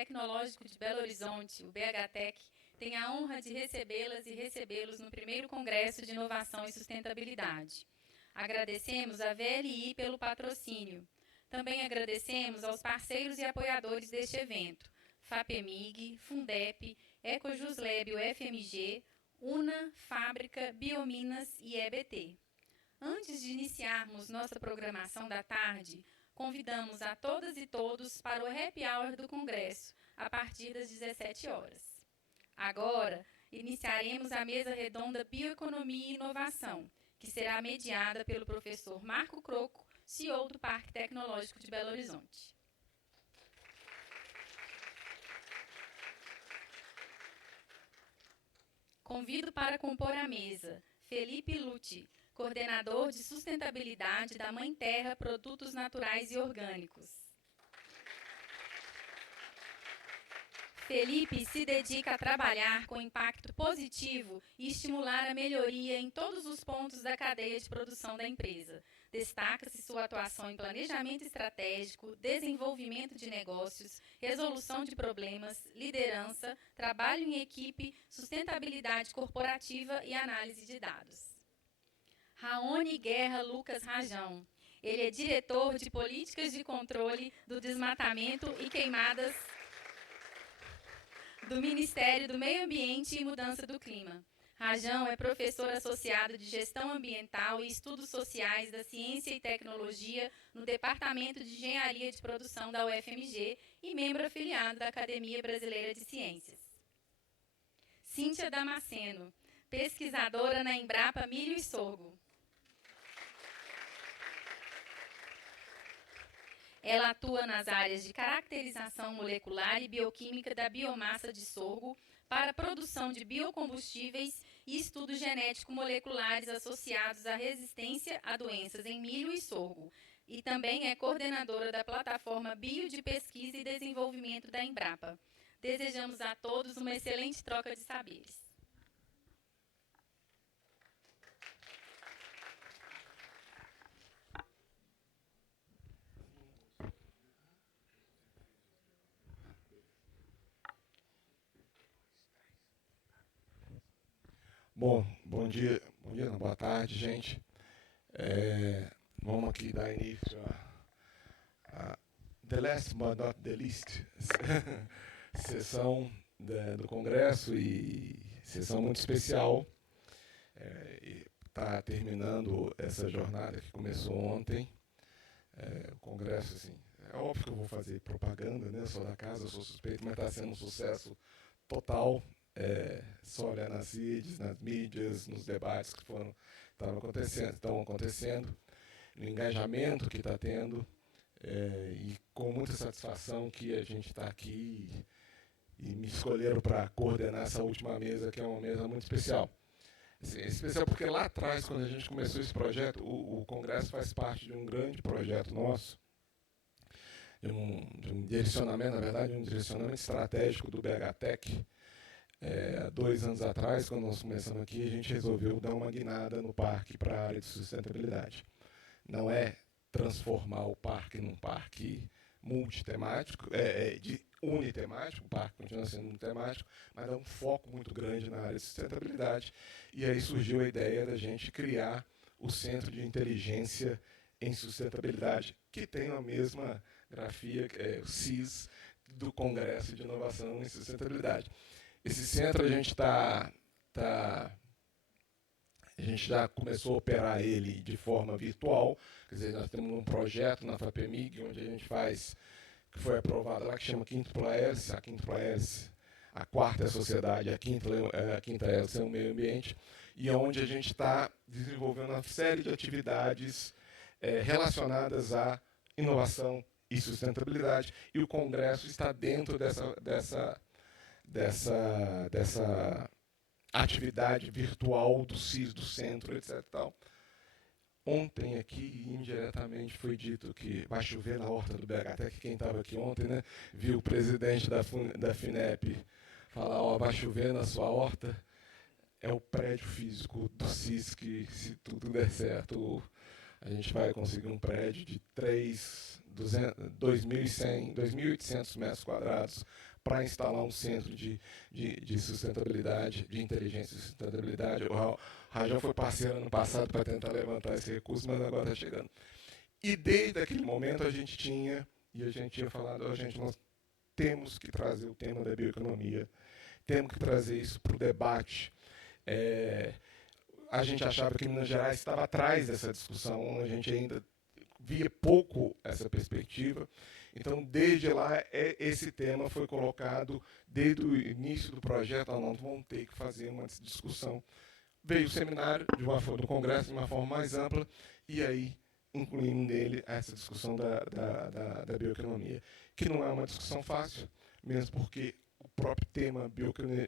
Tecnológico de Belo Horizonte, o BHTEC, tem a honra de recebê-las e recebê-los no primeiro Congresso de Inovação e Sustentabilidade. Agradecemos à VLI pelo patrocínio. Também agradecemos aos parceiros e apoiadores deste evento, FAPEMIG, Fundep, Ecojuslab, UFMG, UNA, Fábrica, Biominas e EBT. Antes de iniciarmos nossa programação da tarde, convidamos a todas e todos para o Happy Hour do Congresso, a partir das 17 horas. Agora, iniciaremos a mesa redonda Bioeconomia e Inovação, que será mediada pelo professor Marco Croco, CEO do Parque Tecnológico de Belo Horizonte. Convido para compor a mesa Felipe Lucci, coordenador de sustentabilidade da Mãe Terra Produtos Naturais e Orgânicos. Felipe se dedica a trabalhar com impacto positivo e estimular a melhoria em todos os pontos da cadeia de produção da empresa. Destaca-se sua atuação em planejamento estratégico, desenvolvimento de negócios, resolução de problemas, liderança, trabalho em equipe, sustentabilidade corporativa e análise de dados. Raoni Guerra Lucas Rajão. Ele é diretor de políticas de controle do desmatamento e queimadas do Ministério do Meio Ambiente e Mudança do Clima. Rajão é professor associado de Gestão Ambiental e Estudos Sociais da Ciência e Tecnologia no Departamento de Engenharia de Produção da UFMG e membro afiliado da Academia Brasileira de Ciências. Cíntia Damasceno, pesquisadora na Embrapa Milho e Sorgo. Ela atua nas áreas de caracterização molecular e bioquímica da biomassa de sorgo para a produção de biocombustíveis e estudos genético-moleculares associados à resistência a doenças em milho e sorgo. E também é coordenadora da plataforma Bio de Pesquisa e Desenvolvimento da Embrapa. Desejamos a todos uma excelente troca de saberes. Bom dia, não, boa tarde, gente. Vamos aqui dar início a the last but not the least, sessão do Congresso e sessão muito especial. Está terminando essa jornada que começou ontem. O Congresso, assim, é óbvio que eu vou fazer propaganda, né? Sou da casa, sou suspeito, mas está sendo um sucesso total. Só olhar nas redes, nas mídias, nos debates que estão acontecendo, no engajamento que está tendo, e com muita satisfação que a gente está aqui e me escolheram para coordenar essa última mesa, que é uma mesa muito especial. Assim, especial porque lá atrás, quando a gente começou esse projeto, o Congresso faz parte de um grande projeto nosso, de um direcionamento, na verdade, um direcionamento estratégico do BHTEC. Há 2 anos atrás, quando nós começamos aqui, a gente resolveu dar uma guinada no parque para a área de sustentabilidade. Não é transformar o parque num parque multitemático, unitemático, o parque continua sendo temático, mas dá um foco muito grande na área de sustentabilidade. E aí surgiu a ideia da gente criar o Centro de Inteligência em Sustentabilidade, que tem a mesma grafia, o CIS, do Congresso de Inovação em Sustentabilidade. Esse centro a gente já começou a operar ele de forma virtual, quer dizer, nós temos um projeto na FAPEMIG, onde a gente faz, que foi aprovado lá, que chama Quíntupla Hélice, a Quíntupla Hélice, a quarta é a sociedade, a quinta hélice é o meio ambiente, e onde a gente está desenvolvendo uma série de atividades relacionadas à inovação e sustentabilidade, e o Congresso está dentro dessa atividade virtual do CIS, do centro, etc. Tal. Ontem aqui, indiretamente, foi dito que vai chover na horta do BHTEC. Quem estava aqui ontem, né, viu o presidente da FINEP falar, vai chover na sua horta. É o prédio físico do CIS que, se tudo der certo, A gente vai conseguir um prédio de 2.800 metros quadrados para instalar um centro de sustentabilidade, de inteligência e sustentabilidade. O Rajão foi parceiro ano passado para tentar levantar esse recurso, mas agora está chegando. E desde aquele momento a gente tinha falado, nós temos que trazer o tema da bioeconomia, temos que trazer isso para o debate. A gente achava que Minas Gerais estava atrás dessa discussão, a gente ainda via pouco essa perspectiva. Então, desde lá, esse tema foi colocado, desde o início do projeto, nós vamos ter que fazer uma discussão. Veio o seminário do Congresso de uma forma mais ampla, e aí incluindo nele essa discussão da bioeconomia, que não é uma discussão fácil, mesmo porque o próprio tema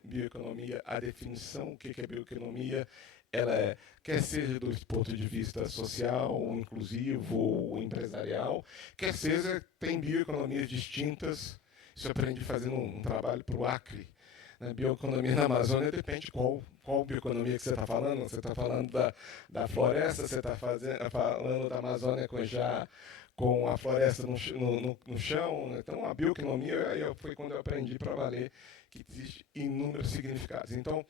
bioeconomia, a definição, o que é bioeconomia, ela quer seja do ponto de vista social, inclusivo, ou empresarial, quer seja, tem bioeconomias distintas. Isso eu aprendi fazendo um trabalho para o Acre. Na bioeconomia na Amazônia depende qual bioeconomia que você está falando. Você está falando da floresta, você está falando da Amazônia com a floresta no chão. Então, a bioeconomia foi quando eu aprendi para valer que existe inúmeros significados. Então,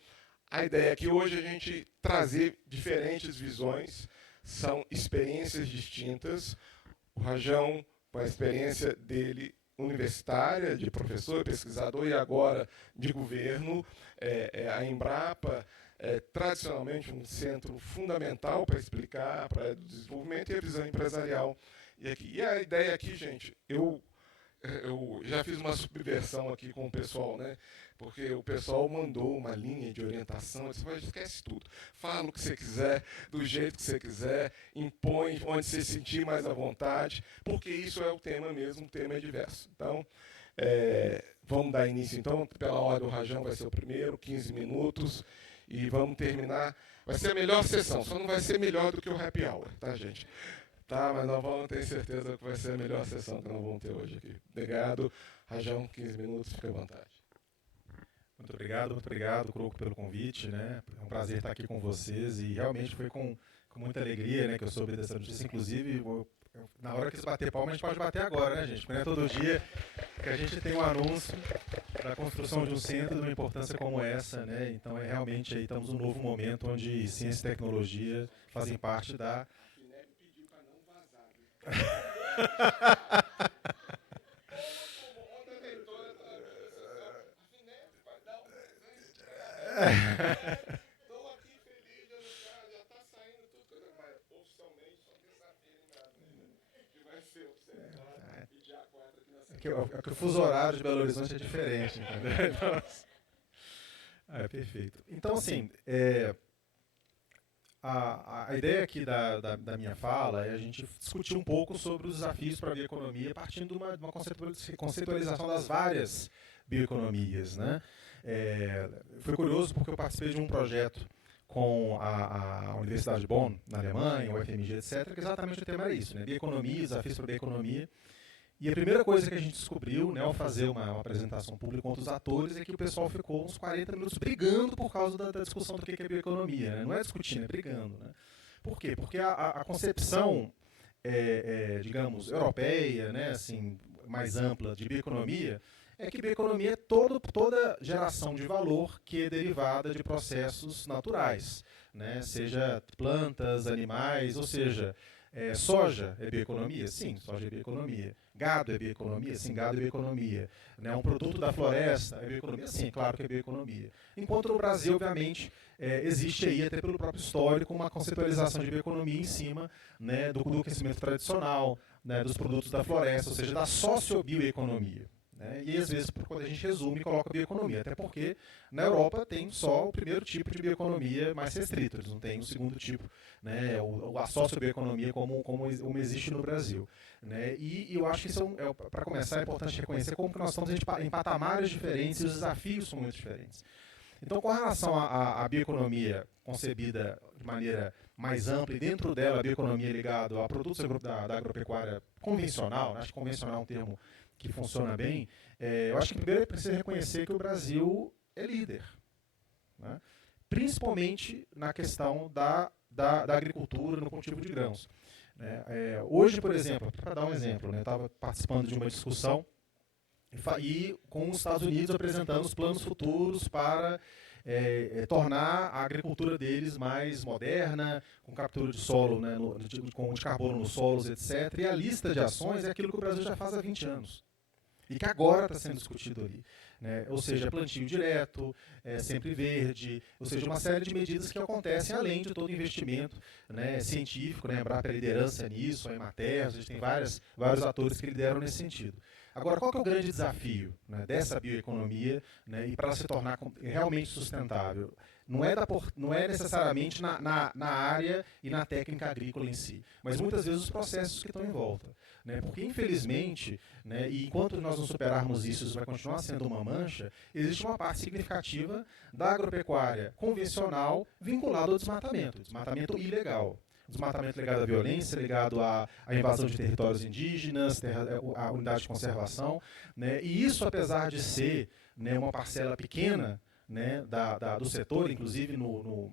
a ideia é que hoje a gente trazer diferentes visões, são experiências distintas. O Rajão, com a experiência dele universitária, de professor, pesquisador e agora de governo, a Embrapa, tradicionalmente um centro fundamental para explicar para o desenvolvimento e a visão empresarial. E a ideia aqui, gente, eu já fiz uma subversão aqui com o pessoal, né? Porque o pessoal mandou uma linha de orientação, eu disse, mas esquece tudo. Fala o que você quiser, do jeito que você quiser, impõe onde você se sentir mais à vontade, porque isso é o tema mesmo, o tema é diverso. Então, vamos dar início, então, pela ordem do Rajão, vai ser o primeiro, 15 minutos, e vamos terminar. Vai ser a melhor sessão, só não vai ser melhor do que o happy hour, tá, gente? Tá, mas nós vamos ter certeza que vai ser a melhor sessão que nós vamos ter hoje aqui. Obrigado. Rajão, 15 minutos, fica à vontade. Muito obrigado, Croco, pelo convite, né? É um prazer estar aqui com vocês e realmente foi com muita alegria, né, que eu soube dessa notícia. Inclusive, na hora que se bater palma, a gente pode bater agora, né, gente? Porque não é todo dia que a gente tem um anúncio da construção de um centro de uma importância como essa, né? Então, realmente aí estamos num novo momento onde ciência e tecnologia fazem parte da... Estou aqui feliz de anunciar, já está saindo tudo, mas oficialmente só terça-feira que vai ser oficializado e dia 4 aqui na cidade. É que o fuso horário de Belo Horizonte é diferente, entendeu? Então, perfeito. Então, assim, a ideia aqui da minha fala é a gente discutir um pouco sobre os desafios para a bioeconomia, partindo de uma conceitualização das várias bioeconomias, né? Foi curioso porque eu participei de um projeto com a Universidade de Bonn, na Alemanha, o FMG, etc., que exatamente o tema era isso, né? Bioeconomia, desafios para a bioeconomia. E a primeira coisa que a gente descobriu, né, ao fazer uma apresentação pública com outros atores, é que o pessoal ficou uns 40 minutos brigando por causa da discussão do que é bioeconomia, né? Não é discutindo, é brigando, né? Por quê? Porque a concepção, digamos, europeia, né, assim, mais ampla de bioeconomia, é que bioeconomia é toda geração de valor que é derivada de processos naturais, né? Seja plantas, animais, ou seja, soja é bioeconomia? Sim, soja é bioeconomia. Gado é bioeconomia? Sim, gado é bioeconomia. Né? Um produto da floresta é bioeconomia? Sim, claro que é bioeconomia. Enquanto no Brasil, obviamente, existe aí, até pelo próprio histórico, uma conceitualização de bioeconomia em cima, né, do crescimento tradicional, né, dos produtos da floresta, ou seja, da sociobioeconomia. Né? E às vezes, quando a gente resume, coloca bioeconomia, até porque na Europa tem só o primeiro tipo de bioeconomia mais restrito, eles não têm o segundo tipo, né, a sociobioeconomia como existe no Brasil. Né? E eu acho que isso para começar é importante reconhecer como que nós estamos em patamares diferentes e os desafios são muito diferentes. Então, com relação à bioeconomia concebida de maneira mais ampla e dentro dela a bioeconomia ligada a produtos da agropecuária convencional, né? Acho que convencional é um termo que funciona bem, eu acho que primeiro é preciso reconhecer que o Brasil é líder, né? Principalmente na questão da agricultura, no cultivo de grãos. Hoje, por exemplo, para dar um exemplo, né, eu estava participando de uma discussão e com os Estados Unidos apresentando os planos futuros para tornar a agricultura deles mais moderna, com captura de solo, né, com de carbono nos solos, etc. E a lista de ações é aquilo que o Brasil já faz há 20 anos. E que agora está sendo discutido ali. Né? Ou seja, plantio direto, sempre verde, ou seja, uma série de medidas que acontecem além de todo investimento, né, científico, né, a Embrapa tem liderança nisso, a Emater, a gente tem vários atores que lideram nesse sentido. Agora, qual que é o grande desafio, né, dessa bioeconomia, né, e para ela se tornar realmente sustentável? Não é necessariamente na área e na técnica agrícola em si, mas muitas vezes os processos que estão em volta. Né? Porque, infelizmente, né, e enquanto nós não superarmos isso, isso vai continuar sendo uma mancha, existe uma parte significativa da agropecuária convencional vinculada ao desmatamento ilegal. Desmatamento ligado à violência, ligado à invasão de territórios indígenas, à unidade de conservação. Né? E isso, apesar de ser, né, uma parcela pequena, né, do setor, inclusive eu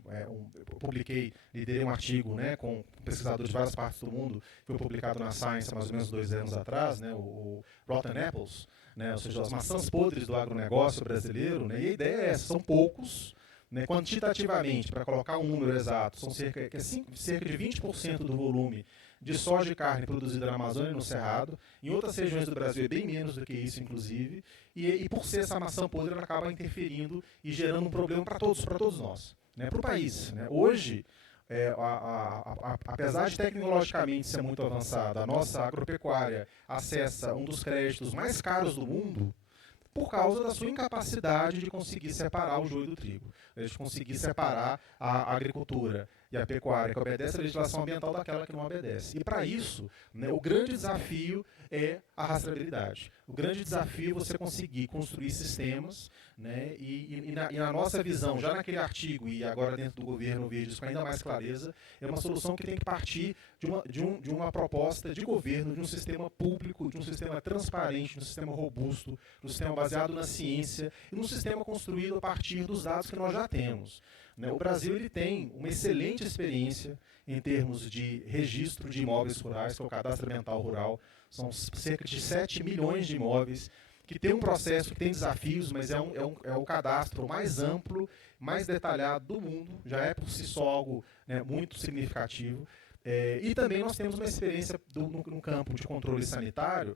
liderei um artigo, né, com pesquisadores de várias partes do mundo, foi publicado na Science há mais ou menos 2 anos atrás, né, o Rotten Apples, né, ou seja, as maçãs podres do agronegócio brasileiro, né, e a ideia é essa, são poucos, né, quantitativamente, para colocar um número exato, são cerca de 20% do volume de soja e carne produzida na Amazônia e no Cerrado. Em outras regiões do Brasil é bem menos do que isso, inclusive. E por ser essa maçã podre, ela acaba interferindo e gerando um problema para todos nós, né, para o país. Né. Hoje, apesar de tecnologicamente ser muito avançada, a nossa agropecuária acessa um dos créditos mais caros do mundo por causa da sua incapacidade de conseguir separar o joio do trigo, de conseguir separar a agricultura e a pecuária que obedece à legislação ambiental daquela que não obedece. E para isso, né, o grande desafio é a rastreabilidade. O grande desafio é você conseguir construir sistemas, né, e na nossa visão, já naquele artigo e agora dentro do governo eu vejo isso com ainda mais clareza, é uma solução que tem que partir de uma proposta de governo, de um sistema público, de um sistema transparente, de um sistema robusto, de um sistema baseado na ciência e num sistema construído a partir dos dados que nós já temos. O Brasil ele tem uma excelente experiência em termos de registro de imóveis rurais, que é o Cadastro Ambiental Rural. São cerca de 7 milhões de imóveis, que tem um processo, que tem desafios, mas é o cadastro mais amplo, mais detalhado do mundo. Já é por si só algo, né, muito significativo. E também nós temos uma experiência no campo de controle sanitário,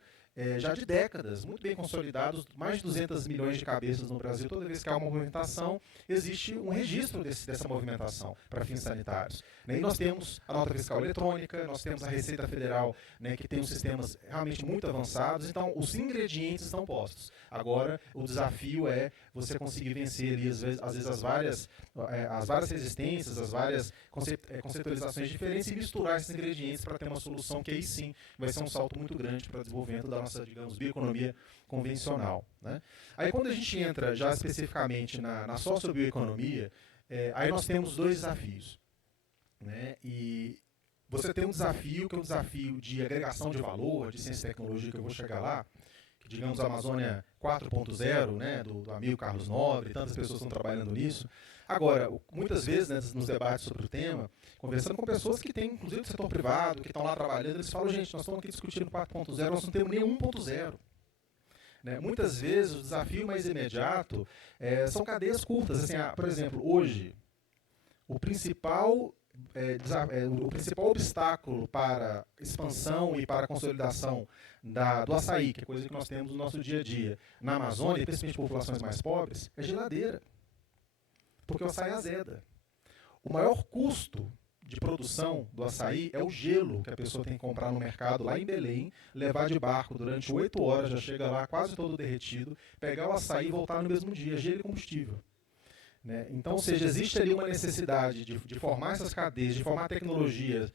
já de décadas, muito bem consolidados, mais de 200 milhões de cabeças no Brasil. Toda vez que há uma movimentação, existe um registro dessa movimentação para fins sanitários. E nós temos a nota fiscal eletrônica, nós temos a Receita Federal, né, que tem uns sistemas realmente muito avançados. Então, os ingredientes estão postos. Agora, o desafio é você conseguir vencer ali, às vezes as várias resistências, as várias conceitualizações diferentes e misturar esses ingredientes para ter uma solução que aí sim vai ser um salto muito grande para o desenvolvimento da nossa, digamos, bioeconomia convencional. Né? Aí quando a gente entra já especificamente na sociobioeconomia, aí nós temos 2 desafios. Né? E você tem um desafio que é um desafio de agregação de valor, de ciência e tecnologia, que eu vou chegar lá, que digamos a Amazônia 4.0, né, do amigo Carlos Nobre, tantas pessoas estão trabalhando nisso. Agora, muitas vezes, né, nos debates sobre o tema, conversando com pessoas que têm, inclusive do setor privado, que estão lá trabalhando, eles falam, gente, nós estamos aqui discutindo 4.0, nós não temos nem 1.0. Né? Muitas vezes, o desafio mais imediato são cadeias curtas. Assim, por exemplo, hoje, o principal obstáculo para a expansão e para a consolidação do açaí, que é coisa que nós temos no nosso dia a dia, na Amazônia, principalmente populações mais pobres, é geladeira. Porque o açaí azeda. O maior custo de produção do açaí é o gelo que a pessoa tem que comprar no mercado lá em Belém, levar de barco durante 8 horas, já chega lá quase todo derretido, pegar o açaí e voltar no mesmo dia, gelo e combustível. Né? Então, ou seja, existe ali uma necessidade de formar essas cadeias, de formar tecnologias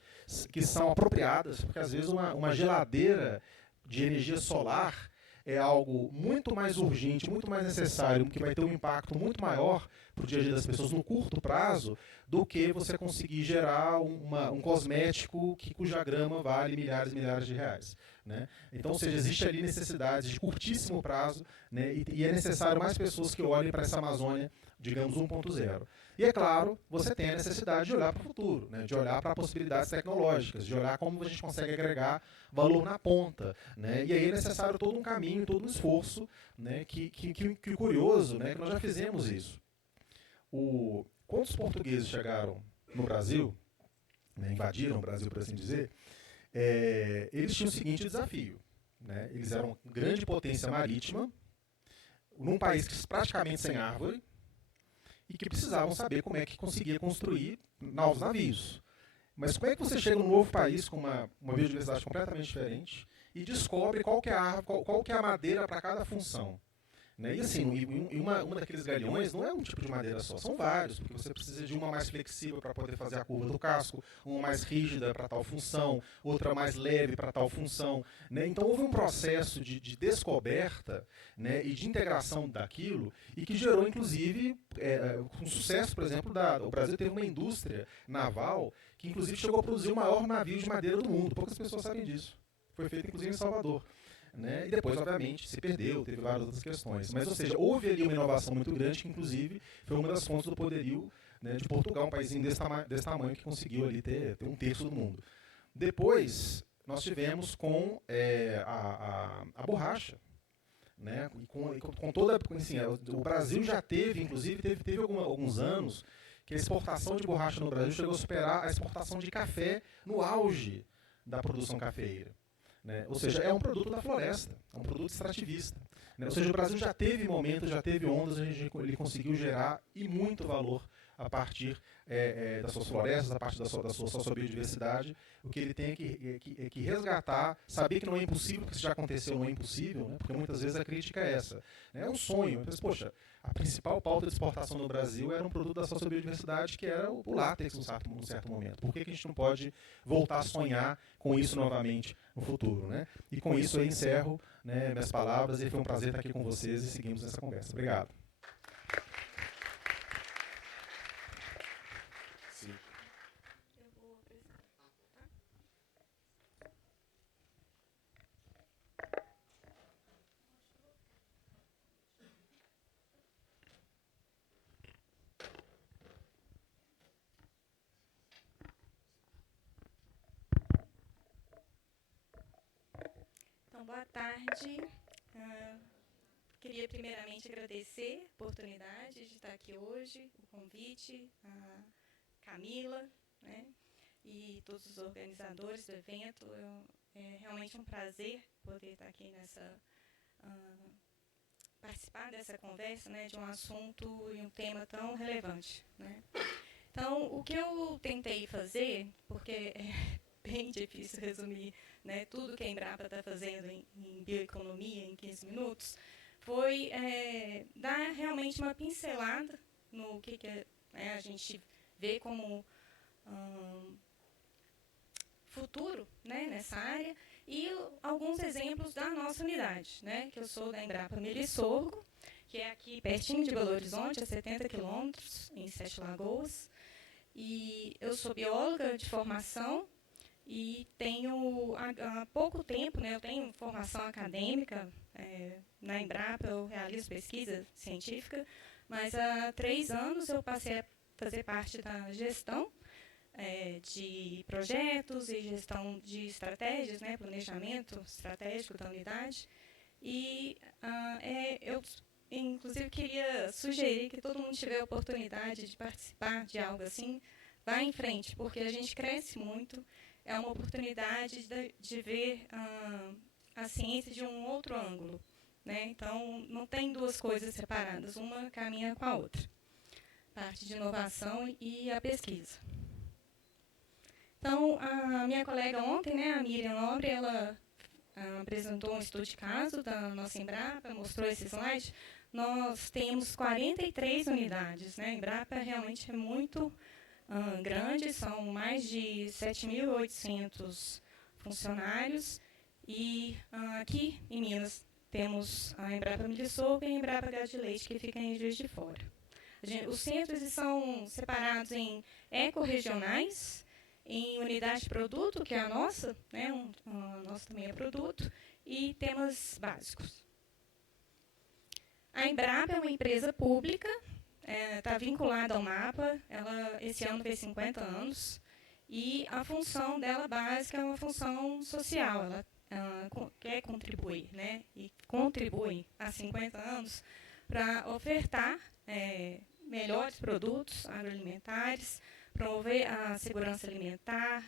que são apropriadas, porque às vezes uma geladeira de energia solar é algo muito mais urgente, muito mais necessário, que vai ter um impacto muito maior para o dia a dia das pessoas no curto prazo, do que você conseguir gerar um cosmético cuja grama vale milhares e milhares de reais. né? Então, ou seja, existe ali necessidade de curtíssimo prazo, né? E é necessário mais pessoas que olhem para essa Amazônia, digamos, 1.0. E, é claro, você tem a necessidade de olhar para o futuro, né? De olhar para possibilidades tecnológicas, de olhar como a gente consegue agregar valor na ponta, né? E aí é necessário todo um caminho, todo um esforço, né? Que curioso, né? Que nós já fizemos isso. Quando os portugueses chegaram no Brasil, né? Invadiram o Brasil, por assim dizer, eles tinham o seguinte desafio, né? Eles eram uma grande potência marítima, num país praticamente sem árvore, e que precisavam saber como é que conseguia construir novos navios. Mas como é que você chega num novo país com uma biodiversidade completamente diferente e descobre qual que é a árvore, qual que é a madeira para cada função? Né? E assim, uma daqueles galeões não é um tipo de madeira só, são vários, porque você precisa de uma mais flexível para poder fazer a curva do casco, uma mais rígida para tal função, outra mais leve para tal função. Né? Então houve um processo de descoberta, né, e de integração daquilo, e que gerou, inclusive, um sucesso, por exemplo, o Brasil teve uma indústria naval que, inclusive, chegou a produzir o maior navio de madeira do mundo. Poucas pessoas sabem disso. Foi feito, inclusive, em Salvador. Né? E depois, obviamente, se perdeu, teve várias outras questões. Mas, ou seja, houve ali uma inovação muito grande que, inclusive, foi uma das fontes do poderio, né, de Portugal, um país desse tamanho que conseguiu ali ter um terço do mundo. Depois, nós tivemos com a borracha. Né? E com toda, assim, o Brasil já teve, inclusive, teve alguns anos que a exportação de borracha no Brasil chegou a superar a exportação de café no auge da produção cafeeira. Né? Ou seja, é um produto da floresta, é um produto extrativista. Né? Ou seja, o Brasil já teve momentos, já teve ondas, ele conseguiu gerar e muito valor a partir das suas florestas, a partir da sua biodiversidade. O que ele tem é que resgatar, saber que não é impossível, porque se já aconteceu não é impossível, né? Porque muitas vezes a crítica é essa. Né? É um sonho. Mas, poxa, a principal pauta de exportação no Brasil era um produto da sua biodiversidade, que era o látex, num certo momento. Por que a gente não pode voltar a sonhar com isso novamente no futuro? Né? E com isso eu encerro, né, minhas palavras, e foi um prazer estar aqui com vocês e seguimos nessa conversa. Obrigado. Então, boa tarde. Queria primeiramente agradecer a oportunidade de estar aqui hoje, o convite, a Camila, né, e todos os organizadores do evento. É realmente um prazer poder estar aqui participar dessa conversa, né, de um assunto e um tema tão relevante. Né. Então, o que eu tentei fazer, porque é bem difícil resumir, né, tudo que a Embrapa está fazendo em bioeconomia em 15 minutos, foi dar realmente uma pincelada no que a gente vê como futuro, né, nessa área, e alguns exemplos da nossa unidade, né, que eu sou da Embrapa Milho e Sorgo, que é aqui pertinho de Belo Horizonte, a 70 quilômetros, em Sete Lagoas. E eu sou bióloga de formação e tenho, há pouco tempo, né, eu tenho formação acadêmica, na Embrapa eu realizo pesquisa científica, mas há 3 anos eu passei a fazer parte da gestão de projetos e gestão de estratégias, né, planejamento estratégico da unidade. E eu, inclusive, queria sugerir que todo mundo tiver a oportunidade de participar de algo assim, vá em frente, porque a gente cresce muito, é uma oportunidade de ver a ciência de um outro ângulo. Né? Então, não tem duas coisas separadas, uma caminha com a outra. Parte de inovação e a pesquisa. Então, a minha colega ontem, né, a Miriam Nobre, ela apresentou um estudo de caso da nossa Embrapa, mostrou esse slide. Nós temos 43 unidades. Né? A Embrapa realmente é muito grande, são mais de 7.800 funcionários. E aqui em Minas temos a Embrapa Milho e Sorgo e a Embrapa Gado de Leite, que fica em Juiz de Fora. Os centros são separados em ecorregionais, em unidade de produto, que é a nossa, né, a nossa também é produto, e temas básicos. A Embrapa é uma empresa pública, está vinculada ao MAPA, ela esse ano fez 50 anos, e a função dela básica é uma função social, ela quer contribuir, né, e contribui há 50 anos para ofertar melhores produtos agroalimentares, promover a segurança alimentar,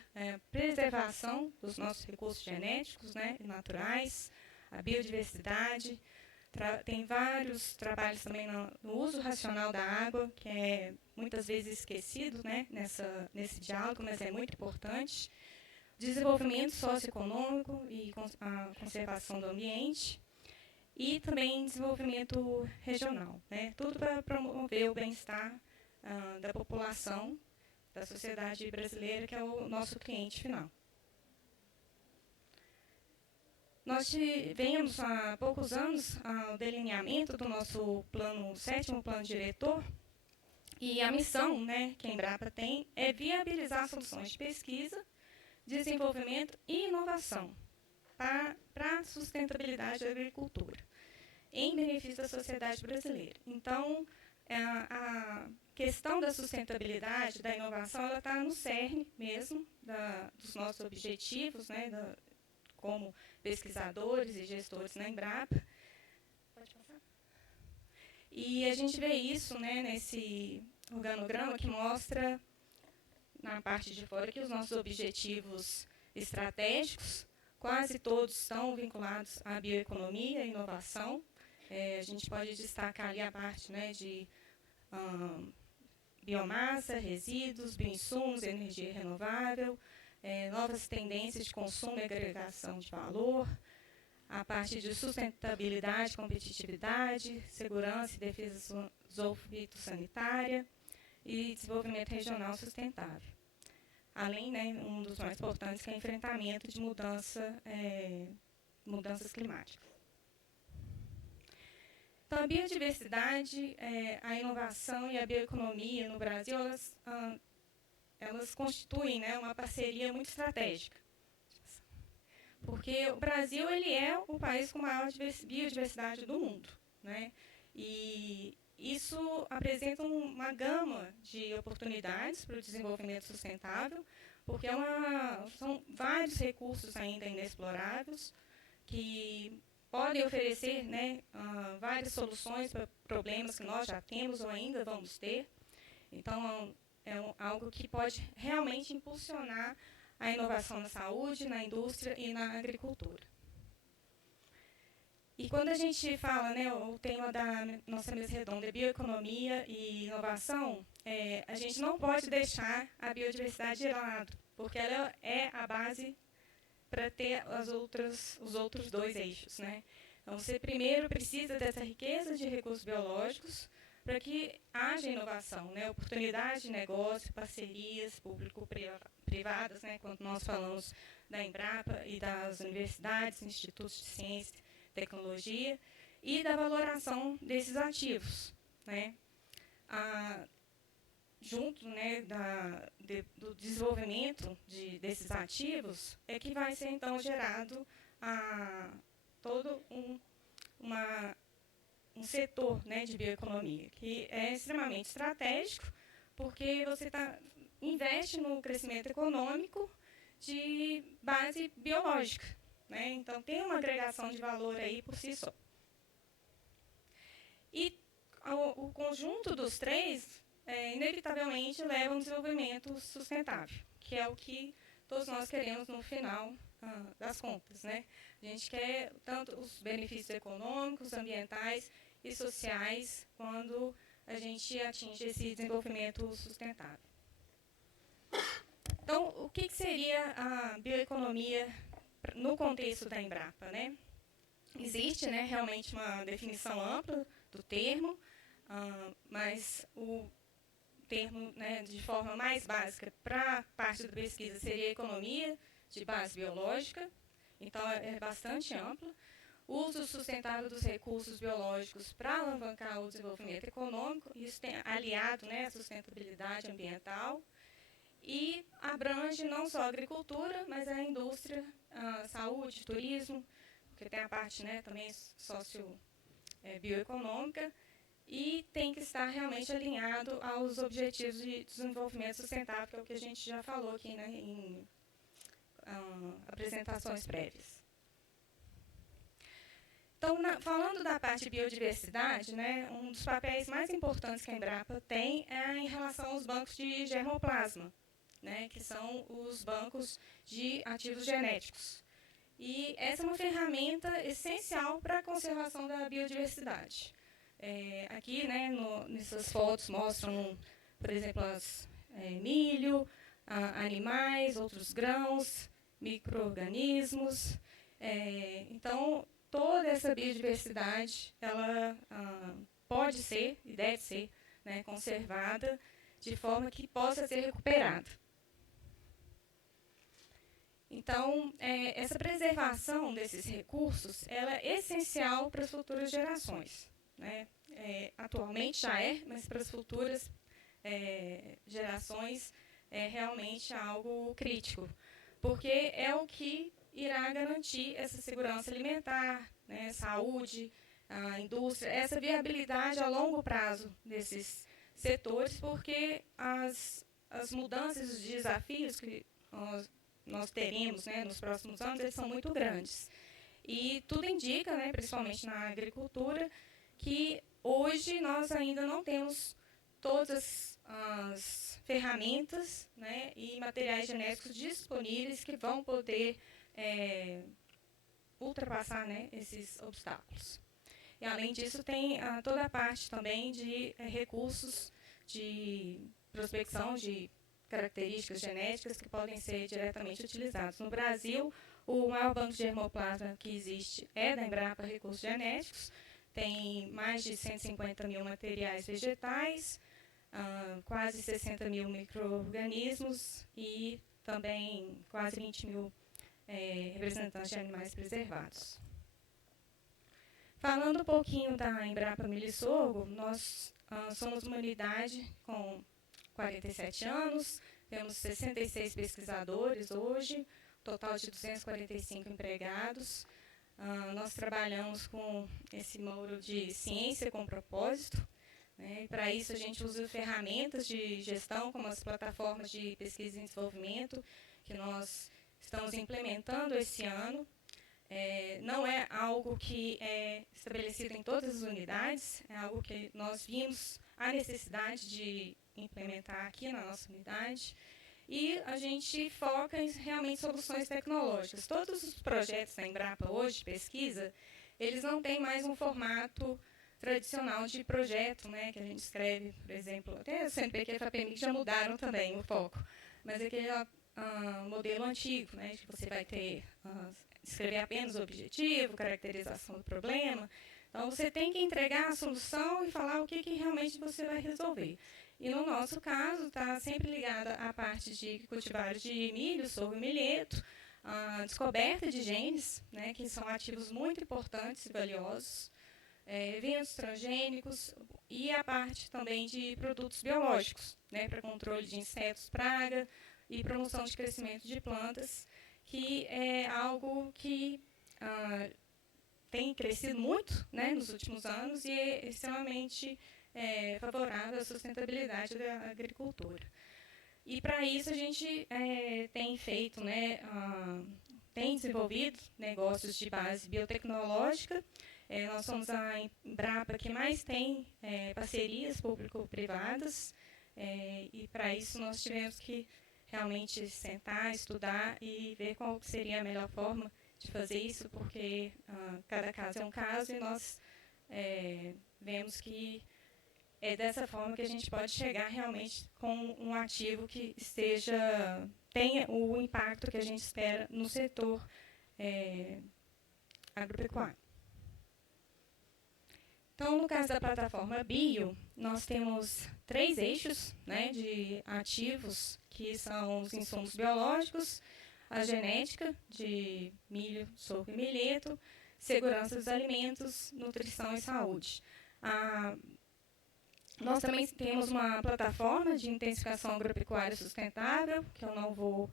preservação dos nossos recursos genéticos, né, e naturais, a biodiversidade. Tem vários trabalhos também no uso racional da água, que é muitas vezes esquecido, né, nesse diálogo, mas é muito importante. Desenvolvimento socioeconômico e a conservação do ambiente. E também desenvolvimento regional, né, tudo para promover o bem-estar da população, da sociedade brasileira, que é o nosso cliente final. Nós tivemos há poucos anos o delineamento do nosso sétimo plano diretor, e a missão, né, que a Embrapa tem é viabilizar soluções de pesquisa, desenvolvimento e inovação para a sustentabilidade da agricultura, em benefício da sociedade brasileira. Então, a questão da sustentabilidade, da inovação, ela está no cerne mesmo dos nossos objetivos, né, como pesquisadores e gestores na Embrapa. Pode passar? E a gente vê isso, né, nesse organograma que mostra, na parte de fora, que os nossos objetivos estratégicos, quase todos estão vinculados à bioeconomia e inovação. A gente pode destacar ali a parte, né, de biomassa, resíduos, bioinsumos, energia renovável, novas tendências de consumo e agregação de valor, a parte de sustentabilidade, competitividade, segurança e defesa zoofitossanitária e desenvolvimento regional sustentável. Além, né, um dos mais importantes, que é o enfrentamento de mudanças climáticas. Então, a biodiversidade, a inovação e a bioeconomia no Brasil, elas constituem, né, uma parceria muito estratégica. Porque o Brasil ele é o país com maior biodiversidade do mundo, né? E isso apresenta uma gama de oportunidades para o desenvolvimento sustentável, porque são vários recursos ainda inexplorados que podem oferecer, né, várias soluções para problemas que nós já temos ou ainda vamos ter. Então, é algo que pode realmente impulsionar a inovação na saúde, na indústria e na agricultura. E quando a gente fala, né, o tema da nossa mesa redonda é bioeconomia e inovação, a gente não pode deixar a biodiversidade de lado, porque ela é a base para ter os outros dois eixos, né? Então, você primeiro precisa dessa riqueza de recursos biológicos para que haja inovação, né? Oportunidades de negócio, parcerias público-privadas, né? Quando nós falamos da Embrapa e das universidades, institutos de ciência, tecnologia, e da valoração desses ativos, né? Junto, né, do desenvolvimento desses ativos, é que vai ser, então, gerado todo um setor, né, de bioeconomia, que é extremamente estratégico, porque você investe no crescimento econômico de base biológica, né? Então, tem uma agregação de valor aí por si só. E o conjunto dos três inevitavelmente leva a um desenvolvimento sustentável, que é o que todos nós queremos no final das contas, né? A gente quer tanto os benefícios econômicos, ambientais e sociais quando a gente atinge esse desenvolvimento sustentável. Então, o que seria a bioeconomia no contexto da Embrapa, né? Existe, né, realmente uma definição ampla do termo, mas o termo, né, de forma mais básica para a parte da pesquisa seria economia de base biológica, então é bastante amplo. Uso sustentável dos recursos biológicos para alavancar o desenvolvimento econômico, isso tem aliado, né, à sustentabilidade ambiental, e abrange não só a agricultura, mas a indústria, a saúde, turismo, porque tem a parte, né, também bioeconômica, e tem que estar realmente alinhado aos objetivos de desenvolvimento sustentável, que é o que a gente já falou aqui, né, em apresentações prévias. Então, falando da parte de biodiversidade, né, um dos papéis mais importantes que a Embrapa tem é em relação aos bancos de germoplasma, né, que são os bancos de ativos genéticos. E essa é uma ferramenta essencial para a conservação da biodiversidade. Aqui, né, nessas fotos mostram, por exemplo, milho, animais, outros grãos, micro-organismos. Então, toda essa biodiversidade ela pode ser e deve ser, né, conservada de forma que possa ser recuperada. Então, essa preservação desses recursos ela é essencial para as futuras gerações, né? Atualmente já mas para as futuras gerações é realmente algo crítico, porque é o que irá garantir essa segurança alimentar, né, saúde, a indústria, essa viabilidade a longo prazo desses setores, porque as mudanças, os desafios que nós teremos, né, nos próximos anos, eles são muito grandes. E tudo indica, né, principalmente na agricultura, que hoje nós ainda não temos todas as ferramentas, né, e materiais genéticos disponíveis que vão poder ultrapassar, né, esses obstáculos. E, além disso, tem toda a parte também de recursos de prospecção de características genéticas que podem ser diretamente utilizados. No Brasil, o maior banco de germoplasma que existe é da Embrapa Recursos Genéticos, tem mais de 150 mil materiais vegetais, quase 60 mil micro-organismos e também quase 20 mil representantes de animais preservados. Falando um pouquinho da Embrapa Milho e Sorgo, nós somos uma unidade com 47 anos, temos 66 pesquisadores hoje, total de 245 empregados. Nós trabalhamos com esse módulo de ciência com propósito, né? Para isso a gente usa ferramentas de gestão, como as plataformas de pesquisa e desenvolvimento, que nós estamos implementando esse ano. Não é algo que é estabelecido em todas as unidades, é algo que nós vimos a necessidade de implementar aqui na nossa unidade. E a gente foca em realmente soluções tecnológicas. Todos os projetos da Embrapa hoje, de pesquisa, eles não têm mais um formato tradicional de projeto, né, que a gente escreve, por exemplo, até o CNPq e a FAPEMIG já mudaram também o foco, mas aquele modelo antigo, né, que você vai ter, escrever apenas o objetivo, caracterização do problema. Então, você tem que entregar a solução e falar o que realmente você vai resolver. E, no nosso caso, está sempre ligada à parte de cultivares de milho, sorgo e milheto, a descoberta de genes, né, que são ativos muito importantes e valiosos, eventos transgênicos e a parte também de produtos biológicos, né, para controle de insetos, praga e promoção de crescimento de plantas, que é algo que tem crescido muito, né, nos últimos anos e é extremamente favorável à sustentabilidade da agricultura. E, para isso, a gente tem feito, né, tem desenvolvido negócios de base biotecnológica. Nós somos a Embrapa que mais tem parcerias público-privadas, e, para isso, nós tivemos que realmente sentar, estudar e ver qual seria a melhor forma de fazer isso, porque cada caso é um caso e nós vemos que é dessa forma que a gente pode chegar realmente com um ativo que tenha o impacto que a gente espera no setor agropecuário. Então, no caso da plataforma Bio, nós temos 3 eixos, né, de ativos, que são os insumos biológicos, a genética de milho, sorgo e milheto, segurança dos alimentos, nutrição e saúde. Nós também temos uma plataforma de intensificação agropecuária sustentável, que eu não vou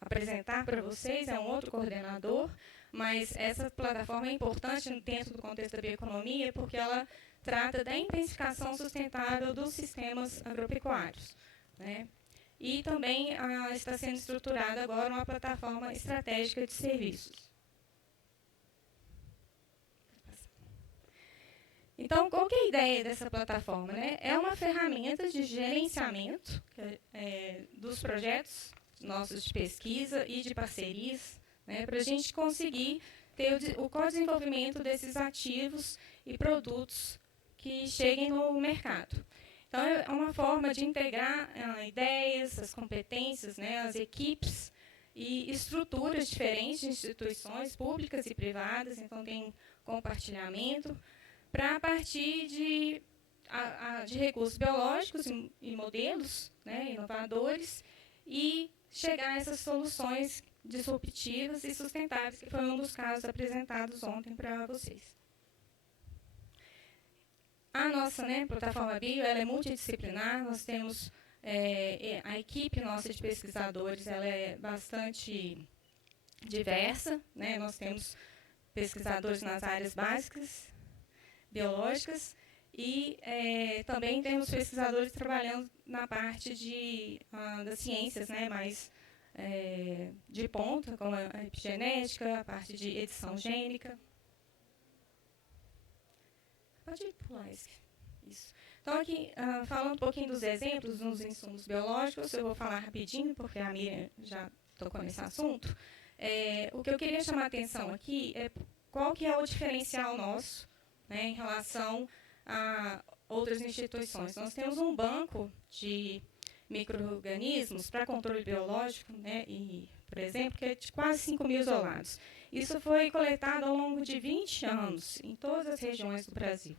apresentar para vocês, é um outro coordenador, mas essa plataforma é importante dentro do contexto da bioeconomia, porque ela trata da intensificação sustentável dos sistemas agropecuários, né? E também está sendo estruturada agora uma plataforma estratégica de serviços. Então, qual que é a ideia dessa plataforma, né? É uma ferramenta de gerenciamento dos projetos nossos de pesquisa e de parcerias, né, para a gente conseguir ter o co-desenvolvimento desses ativos e produtos que cheguem no mercado. Então, é uma forma de integrar ideias, as competências, né, as equipes e estruturas diferentes de instituições públicas e privadas, então tem compartilhamento, para a partir de recursos biológicos e modelos, né, inovadores, e chegar a essas soluções disruptivas e sustentáveis, que foi um dos casos apresentados ontem para vocês. A nossa, né, plataforma Bio, ela é multidisciplinar, nós temos a equipe nossa de pesquisadores, ela é bastante diversa, né, nós temos pesquisadores nas áreas básicas, biológicas, e também temos pesquisadores trabalhando na parte das ciências, né, mais de ponta, como a epigenética, a parte de edição gênica. Pode pular isso. Então, aqui, falando um pouquinho dos exemplos nos insumos biológicos, eu vou falar rapidinho, porque a Miriam já tocou nesse assunto. O que eu queria chamar a atenção aqui é qual que é o diferencial nosso, né, em relação a outras instituições. Nós temos um banco de micro-organismos para controle biológico, né, por exemplo, que é de quase 5.000 isolados. Isso foi coletado ao longo de 20 anos, em todas as regiões do Brasil.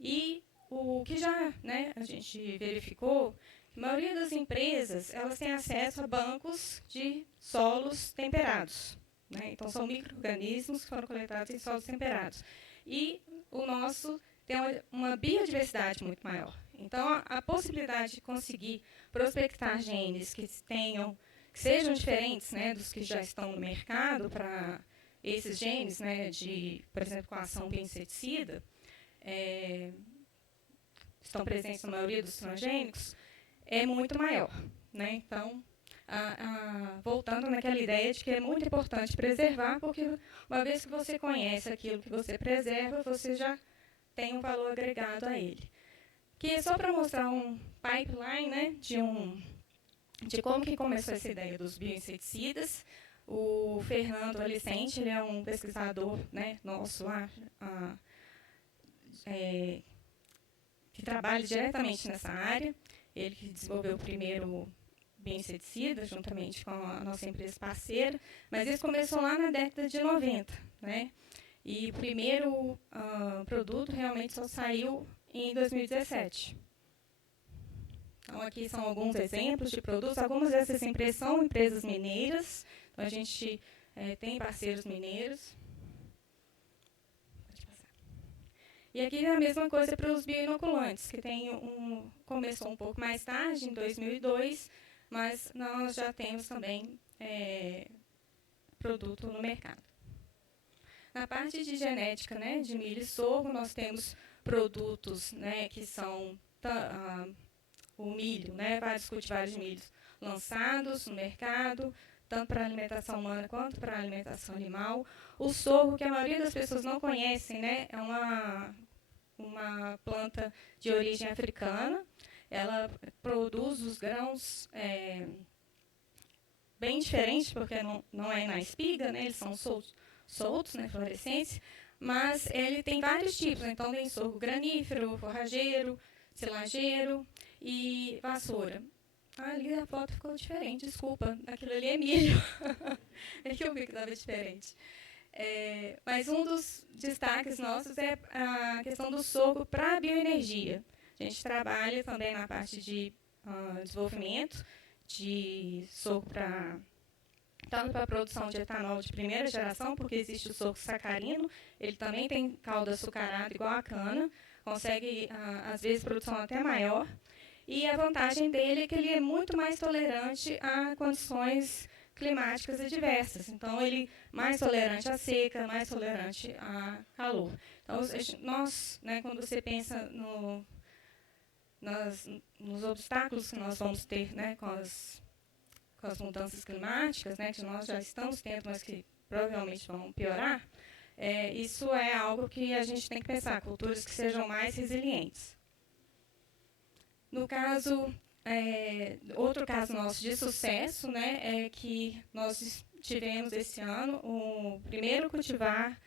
E o que já, né, a gente verificou, a maioria das empresas elas têm acesso a bancos de solos temperados, né? Então, são micro-organismos que foram coletados em solos temperados. E o nosso tem uma biodiversidade muito maior. Então, a possibilidade de conseguir prospectar genes que sejam diferentes, né, dos que já estão no mercado para esses genes, né, por exemplo, com a ação bioinseticida, estão presentes na maioria dos transgênicos, é muito maior, né? Então, voltando naquela ideia de que é muito importante preservar, porque uma vez que você conhece aquilo que você preserva, você já tem um valor agregado a ele. Que é só para mostrar um pipeline, né, de como que começou essa ideia dos bioinseticidas. O Fernando Alicente, ele é um pesquisador, né, nosso lá, que trabalha diretamente nessa área. Ele que desenvolveu o primeiro bioinseticida, juntamente com a nossa empresa parceira, mas isso começou lá na década de 90, né? E o primeiro produto realmente só saiu em 2017. Então, aqui são alguns exemplos de produtos. Algumas dessas empresas são empresas mineiras. Então, a gente tem parceiros mineiros. Pode passar. E aqui é a mesma coisa para os bioinoculantes, que começou um pouco mais tarde, em 2002, mas nós já temos também produto no mercado. Na parte de genética, né, de milho e sorgo, nós temos produtos, né, que são o milho, né, vários cultivares de milho lançados no mercado, tanto para alimentação humana quanto para alimentação animal. O sorgo, que a maioria das pessoas não conhecem, né, é uma planta de origem africana. Ela produz os grãos bem diferentes, porque não é na espiga, né, eles são soltos, né, fluorescentes, mas ele tem vários tipos. Então, tem sorgo granífero, forrageiro, silageiro e vassoura. Ali a foto ficou diferente, desculpa. Aquilo ali é milho. É que eu vi que estava diferente. Mas um dos destaques nossos é a questão do sorgo para a bioenergia. A gente trabalha também na parte de desenvolvimento de sorgo tanto para a produção de etanol de primeira geração, porque existe o sorgo sacarino, ele também tem caldo açucarado igual a cana, consegue, às vezes, produção até maior. E a vantagem dele é que ele é muito mais tolerante a condições climáticas adversas. Então, ele é mais tolerante à seca, mais tolerante a calor. Então, nós, né, quando você pensa nos obstáculos que nós vamos ter, né, com as mudanças climáticas, né, que nós já estamos tendo, mas que provavelmente vão piorar, isso é algo que a gente tem que pensar, culturas que sejam mais resilientes. No caso, outro caso nosso de sucesso, né, é que nós tivemos esse ano o primeiro cultivar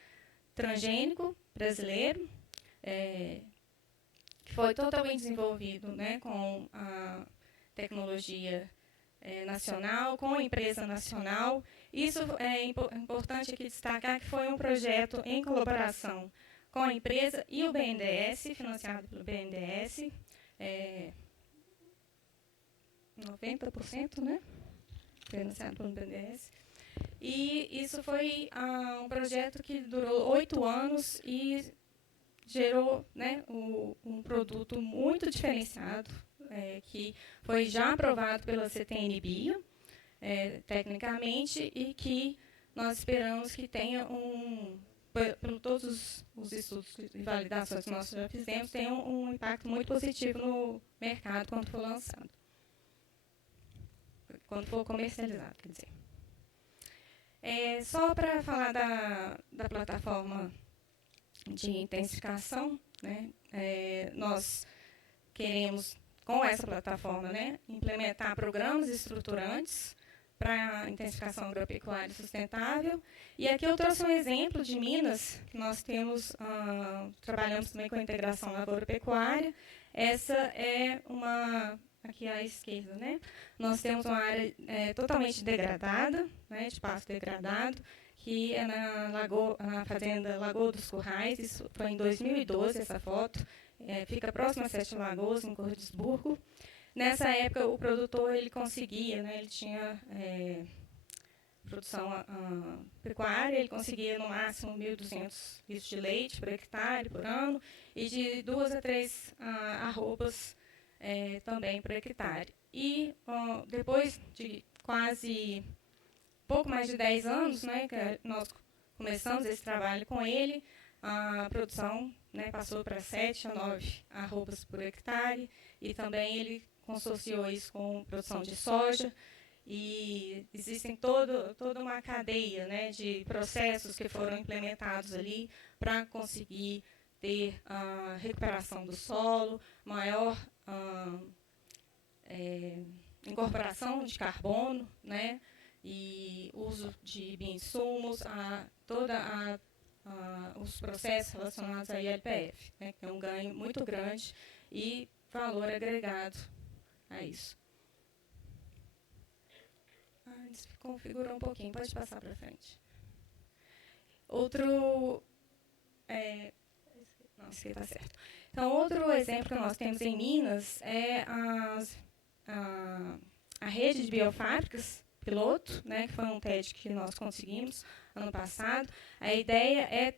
transgênico brasileiro, que foi totalmente desenvolvido, né, com a tecnologia nacional, com a empresa nacional. Isso é importante aqui destacar que foi um projeto em colaboração com a empresa e o BNDES, financiado pelo BNDES, 90%, né? Financiado pelo BNDES. E isso foi um projeto que durou 8 anos e gerou, né, um produto muito diferenciado, que foi já aprovado pela CTN Bio, tecnicamente, e que nós esperamos que tenha por todos os estudos e validações que nós já fizemos, tenha um impacto muito positivo no mercado quando for lançado. Quando for comercializado, quer dizer. Só para falar da plataforma de intensificação, né, nós queremos, com essa plataforma, né, implementar programas estruturantes para a intensificação agropecuária sustentável. E aqui eu trouxe um exemplo de Minas, que nós temos, trabalhamos também com a integração lavoura-pecuária. Essa é aqui à esquerda, né, nós temos uma área totalmente degradada, né, de pasto degradado, que é na fazenda Lagoa dos Currais. Isso foi em 2012, essa foto. Fica próximo a Sete Lagoas, em Cordisburgo. Nessa época, o produtor ele conseguia, né, ele tinha produção pecuária, ele conseguia no máximo 1.200 litros de leite por hectare por ano e de 2 a 3 arrobas também por hectare. E depois de quase pouco mais de 10 anos, né, que nós começamos esse trabalho com ele, a produção, né, passou para 7 a 9 arrobas por hectare, e também ele consorciou isso com produção de soja, e existem toda uma cadeia, né, de processos que foram implementados ali para conseguir ter a recuperação do solo, maior incorporação de carbono, né, e uso de bioinsumos, os processos relacionados à ILPF, né, que é um ganho muito grande e valor agregado a isso. Desconfigurou um pouquinho, pode passar para frente. Outro... não, isso aqui está certo. Então, outro exemplo que nós temos em Minas é a rede de biofábricas piloto, né, que foi um TED que nós conseguimos ano passado. A ideia é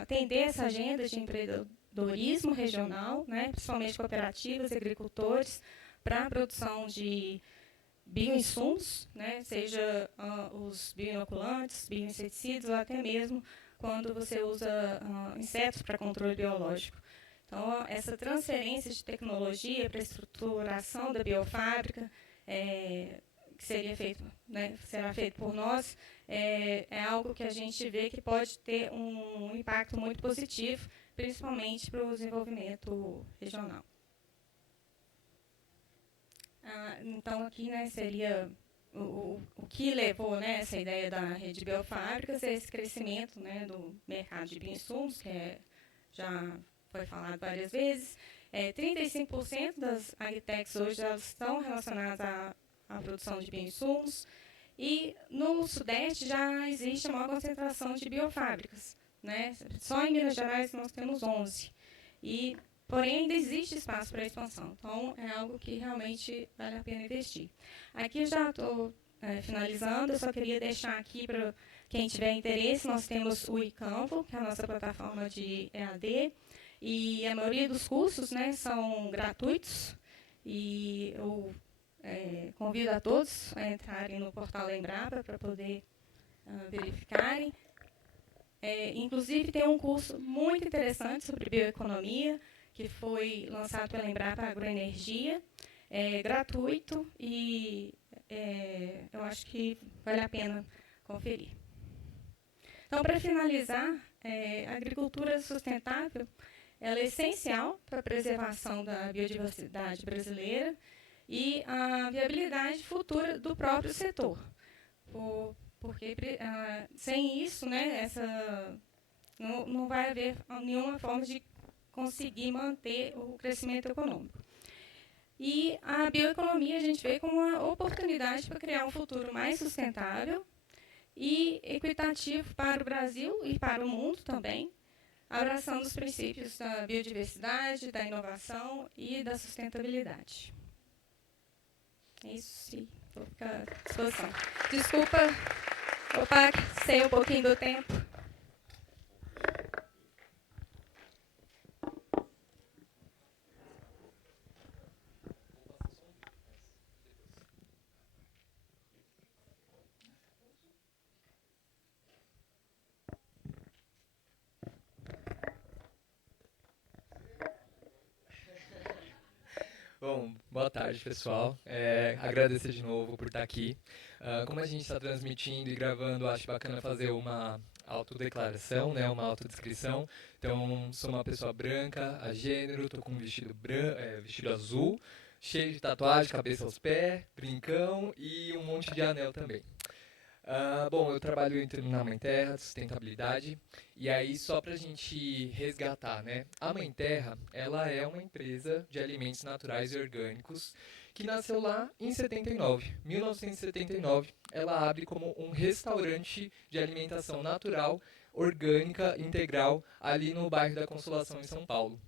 atender essa agenda de empreendedorismo regional, né, principalmente cooperativas e agricultores, para a produção de bioinsumos, né, seja os bioinoculantes, bioinseticidas, ou até mesmo quando você usa insetos para controle biológico. Então, essa transferência de tecnologia para a estruturação da biofábrica, que será feito por nós, é algo que a gente vê que pode ter um impacto muito positivo, principalmente para o desenvolvimento regional. Então, aqui, né, seria o que levou, né, essa ideia da rede de biofábricas, esse crescimento, né, do mercado de bioinsumos, que já foi falado várias vezes. 35% das agritechs hoje elas estão relacionadas à produção de bioinsumos, e no Sudeste já existe a maior concentração de biofábricas, né? Só em Minas Gerais nós temos 11. Porém, ainda existe espaço para expansão. Então, é algo que realmente vale a pena investir. Aqui eu já estou finalizando, eu só queria deixar aqui para quem tiver interesse, nós temos o iCampo, que é a nossa plataforma de EAD, E a maioria dos cursos, né, são gratuitos. E eu convido a todos a entrarem no portal da Embrapa para poder verificarem. Inclusive, tem um curso muito interessante sobre bioeconomia, que foi lançado pela Embrapa Agroenergia, gratuito, e eu acho que vale a pena conferir. Então, para finalizar, a agricultura sustentável ela é essencial para a preservação da biodiversidade brasileira e a viabilidade futura do próprio setor. Porque sem isso, né, não vai haver nenhuma forma de conseguir manter o crescimento econômico. E a bioeconomia a gente vê como uma oportunidade para criar um futuro mais sustentável e equitativo para o Brasil e para o mundo também, abraçando os princípios da biodiversidade, da inovação e da sustentabilidade. É isso, sim. Vou ficar à disposição. Desculpa, sei um pouquinho do tempo. Bom, boa tarde, pessoal. Agradecer de novo por estar aqui. Como a gente está transmitindo e gravando, acho bacana fazer uma autodeclaração, né, uma autodescrição. Então, sou uma pessoa branca, a gênero, estou com um vestido azul, cheio de tatuagem, cabeça aos pés, brincão e um monte de anel também. Bom, eu trabalho na Mãe Terra, sustentabilidade, e aí só pra gente resgatar, né? A Mãe Terra, ela é uma empresa de alimentos naturais e orgânicos que nasceu lá em 1979. Ela abre como um restaurante de alimentação natural, orgânica, integral, ali no bairro da Consolação, em São Paulo.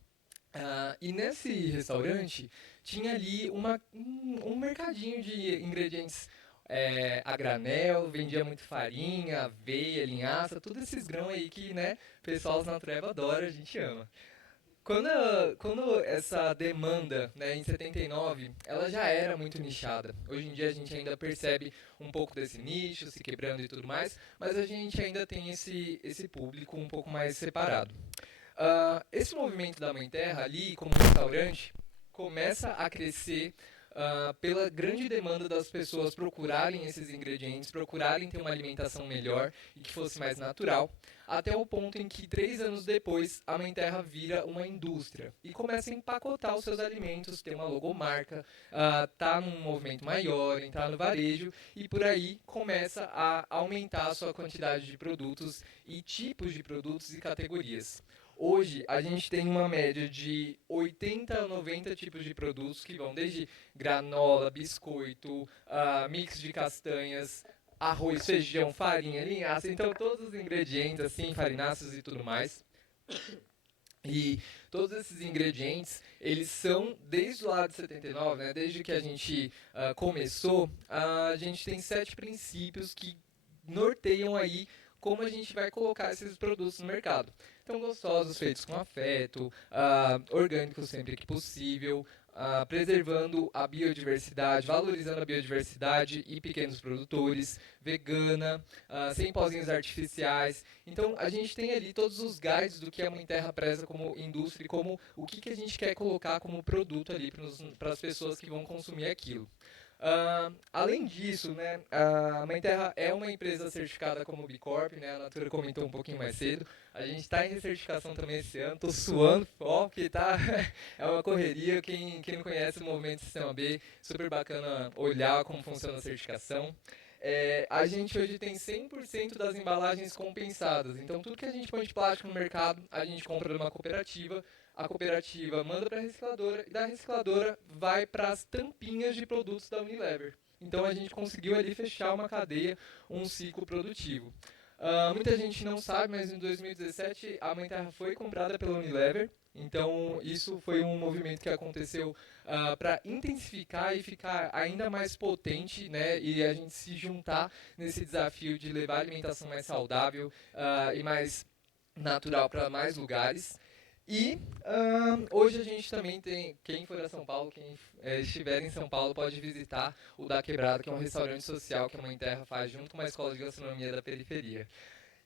E nesse restaurante tinha ali um mercadinho de ingredientes a granel, vendia muito farinha, aveia, linhaça, todos esses grãos aí que, né, o pessoal da natureba adora, a gente ama. Quando essa demanda, né, em 79, ela já era muito nichada. Hoje em dia a gente ainda percebe um pouco desse nicho, se quebrando e tudo mais, mas a gente ainda tem esse público um pouco mais separado. Esse movimento da Mãe Terra ali, como restaurante, começa a crescer pela grande demanda das pessoas procurarem esses ingredientes, procurarem ter uma alimentação melhor e que fosse mais natural, até o ponto em que 3 anos depois a Mãe Terra vira uma indústria e começa a empacotar os seus alimentos, ter uma logomarca, tá num movimento maior, entrar no varejo e por aí começa a aumentar a sua quantidade de produtos e tipos de produtos e categorias. Hoje, a gente tem uma média de 80 a 90 tipos de produtos que vão desde granola, biscoito, mix de castanhas, arroz, feijão, farinha, linhaça, então todos os ingredientes, assim, farináceos e tudo mais. E todos esses ingredientes, eles são, desde lá de 79, né, desde que a gente começou, a gente tem 7 princípios que norteiam aí como a gente vai colocar esses produtos no mercado. Então, gostosos, feitos com afeto, orgânicos sempre que possível, preservando a biodiversidade, valorizando a biodiversidade e pequenos produtores, vegana, sem pozinhos artificiais. Então, a gente tem ali todos os guides do que a Mãe Terra preza como indústria e como o que a gente quer colocar como produto ali para as pessoas que vão consumir aquilo. Além disso, né, a Mãe Terra é uma empresa certificada como B Corp, né, a Natura comentou um pouquinho mais cedo. A gente está em recertificação também esse ano, estou suando, porque tá, é uma correria. Quem não conhece o movimento Sistema B, super bacana olhar como funciona a certificação. A gente hoje tem 100% das embalagens compensadas, então tudo que a gente põe de plástico no mercado, a gente compra de uma cooperativa. A cooperativa manda para a recicladora e da recicladora vai para as tampinhas de produtos da Unilever. Então a gente conseguiu ali fechar uma cadeia, um ciclo produtivo. Muita gente não sabe, mas em 2017 a Mãe Terra foi comprada pela Unilever. Então isso foi um movimento que aconteceu para intensificar e ficar ainda mais potente, né? E a gente se juntar nesse desafio de levar a alimentação mais saudável e mais natural para mais lugares. E hoje a gente também tem, quem for a São Paulo, quem estiver em São Paulo, pode visitar o Da Quebrada, que é um restaurante social que a Mãe Terra faz junto com uma escola de gastronomia da periferia.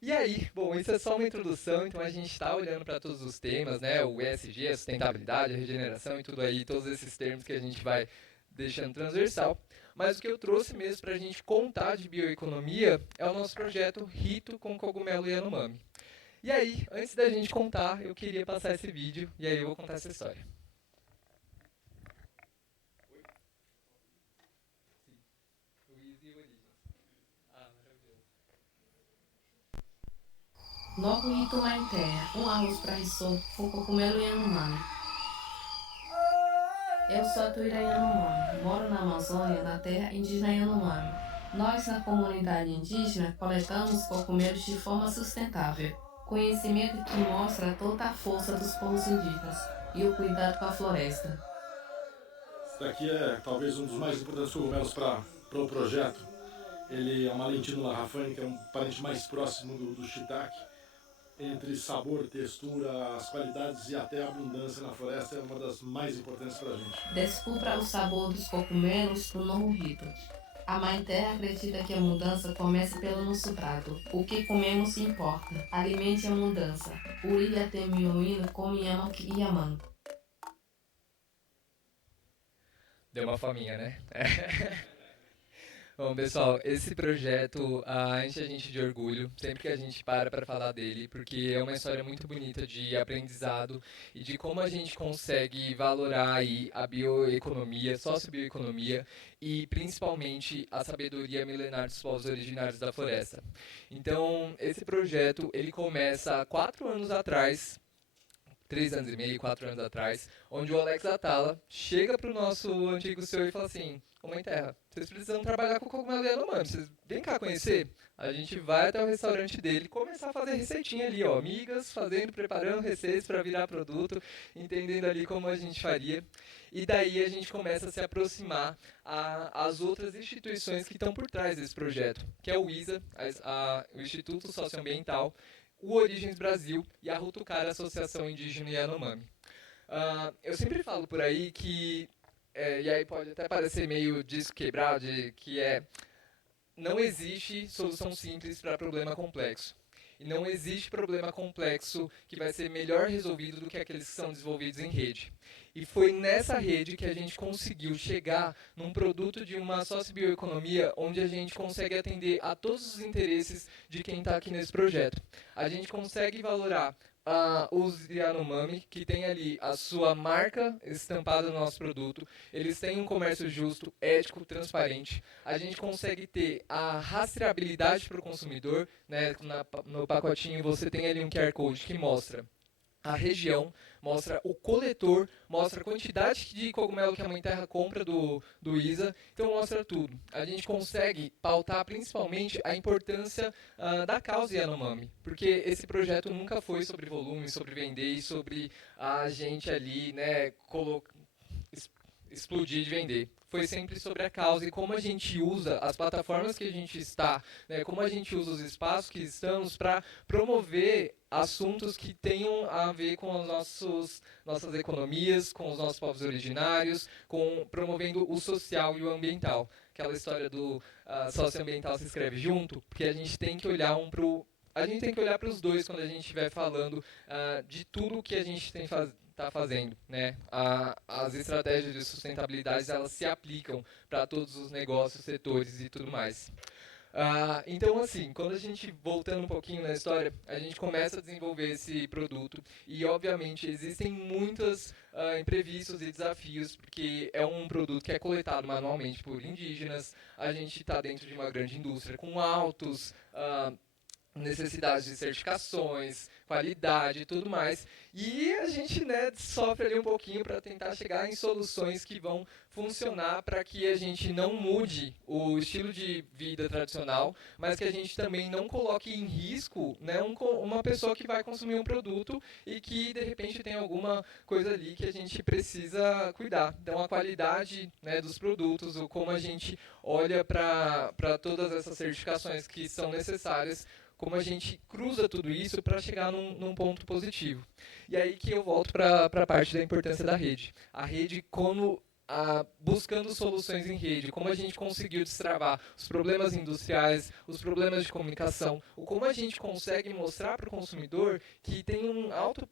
E aí, bom, isso é só uma introdução, então a gente está olhando para todos os temas, né? O ESG, a sustentabilidade, a regeneração e tudo aí, todos esses termos que a gente vai deixando transversal. Mas o que eu trouxe mesmo para a gente contar de bioeconomia é o nosso projeto Rito com Cogumelo Yanomami. E aí, antes da gente contar, eu queria passar esse vídeo e aí eu vou contar essa história. Noco Rito Mãe Terra, arroz para risoto com cogumelo Yanomami. Eu sou a Tuira Yanomami, moro na Amazônia, na terra indígena Yanomami. Nós, na comunidade indígena, coletamos cogumelos de forma sustentável. Conhecimento que mostra toda a força dos povos indígenas e o cuidado com a floresta. Esse daqui é talvez um dos mais importantes cogumelos para o projeto. Ele é uma Lentino larrafani, que é um parente mais próximo do shiitake. Entre sabor, textura, as qualidades e até a abundância na floresta é uma das mais importantes para a gente. Descubra o sabor dos cogumelos no novo rito. A Mãe Terra acredita que a mudança começa pelo nosso prato. O que comemos importa. Alimente a mudança. Uriya temioino komiyama kiyaman. Deu uma faminha, né? Bom, pessoal, esse projeto enche a gente de orgulho sempre que a gente para falar dele, porque é uma história muito bonita de aprendizado e de como a gente consegue valorar aí a bioeconomia, sociobioeconomia e principalmente a sabedoria milenar dos povos originários da floresta. Então, esse projeto, ele começa há 4 anos atrás, 3 anos e meio, 4 anos atrás, onde o Alex Atala chega para o nosso antigo senhor e fala assim: Ô Mãe Terra, vocês precisam trabalhar com cogumelo Yanomami, vocês vem cá conhecer? A gente vai até o restaurante dele começar a fazer receitinha ali, ó, amigas, fazendo, preparando receitas para virar produto, entendendo ali como a gente faria. E daí a gente começa a se aproximar às outras instituições que estão por trás desse projeto, que é o ISA, o Instituto Socioambiental, o Origens Brasil e a Rutucara, Associação Indígena Yanomami. Eu sempre falo por aí que, e aí pode até parecer meio disco quebrado, não existe solução simples para problema complexo. E não existe problema complexo que vai ser melhor resolvido do que aqueles que são desenvolvidos em rede. E foi nessa rede que a gente conseguiu chegar num produto de uma sociobioeconomia onde a gente consegue atender a todos os interesses de quem está aqui nesse projeto. A gente consegue valorar os Yanomami, que tem ali a sua marca estampada no nosso produto. Eles têm um comércio justo, ético, transparente. A gente consegue ter a rastreabilidade para o consumidor, né? No pacotinho você tem ali um QR Code que mostra a região, mostra o coletor, mostra a quantidade de cogumelo que a Mãe Terra compra do ISA, então mostra tudo. A gente consegue pautar principalmente a importância da causa Yanomami, porque esse projeto nunca foi sobre volume, sobre vender e sobre a gente ali, né, explodir de vender. Foi sempre sobre a causa e como a gente usa as plataformas que a gente está, né, como a gente usa os espaços que estamos para promover assuntos que tenham a ver com as nossas economias, com os nossos povos originários, promovendo o social e o ambiental. Aquela história do socioambiental se escreve junto, porque a gente tem que olhar para os dois quando a gente estiver falando de tudo que a gente está fazendo, né? As estratégias de sustentabilidade, elas se aplicam para todos os negócios, setores e tudo mais. Então, assim, quando a gente, voltando um pouquinho na história, a gente começa a desenvolver esse produto e, obviamente, existem muitos imprevistos e desafios, porque é um produto que é coletado manualmente por indígenas, a gente está dentro de uma grande indústria com altos necessidades de certificações, qualidade e tudo mais. E a gente, né, sofre ali um pouquinho para tentar chegar em soluções que vão funcionar para que a gente não mude o estilo de vida tradicional, mas que a gente também não coloque em risco, né, uma pessoa que vai consumir um produto e que de repente tem alguma coisa ali que a gente precisa cuidar. Então a qualidade, né, dos produtos, ou como a gente olha para todas essas certificações que são necessárias como a gente cruza tudo isso para chegar num ponto positivo. E aí que eu volto para a parte da importância da rede. A rede como buscando soluções em rede, como a gente conseguiu destravar os problemas industriais, os problemas de comunicação, como a gente consegue mostrar para o consumidor que tem um alto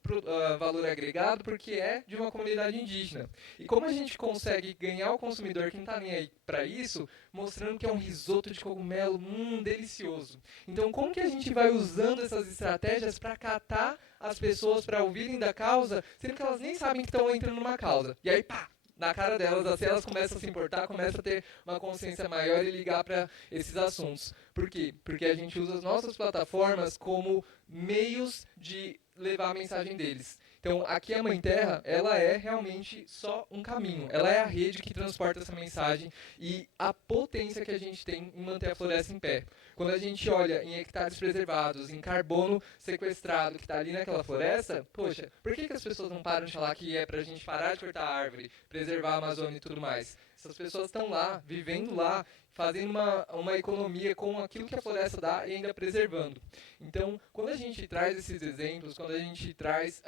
valor agregado porque é de uma comunidade indígena. E como a gente consegue ganhar o consumidor que não está nem aí para isso, mostrando que é um risoto de cogumelo delicioso. Então, como que a gente vai usando essas estratégias para catar as pessoas para ouvirem da causa, sendo que elas nem sabem que estão entrando numa causa? E aí, pá! Na cara delas, assim, elas começam a se importar, começam a ter uma consciência maior e ligar para esses assuntos. Por quê? Porque a gente usa as nossas plataformas como meios de levar a mensagem deles. Então, aqui a Mãe Terra, ela é realmente só um caminho. Ela é a rede que transporta essa mensagem e a potência que a gente tem em manter a floresta em pé. Quando a gente olha em hectares preservados, em carbono sequestrado que está ali naquela floresta, poxa, por que as pessoas não param de falar que é para a gente parar de cortar a árvore, preservar a Amazônia e tudo mais? Essas pessoas estão lá, vivendo lá, fazendo uma economia com aquilo que a floresta dá e ainda preservando. Então, quando a gente traz esses exemplos, quando a gente traz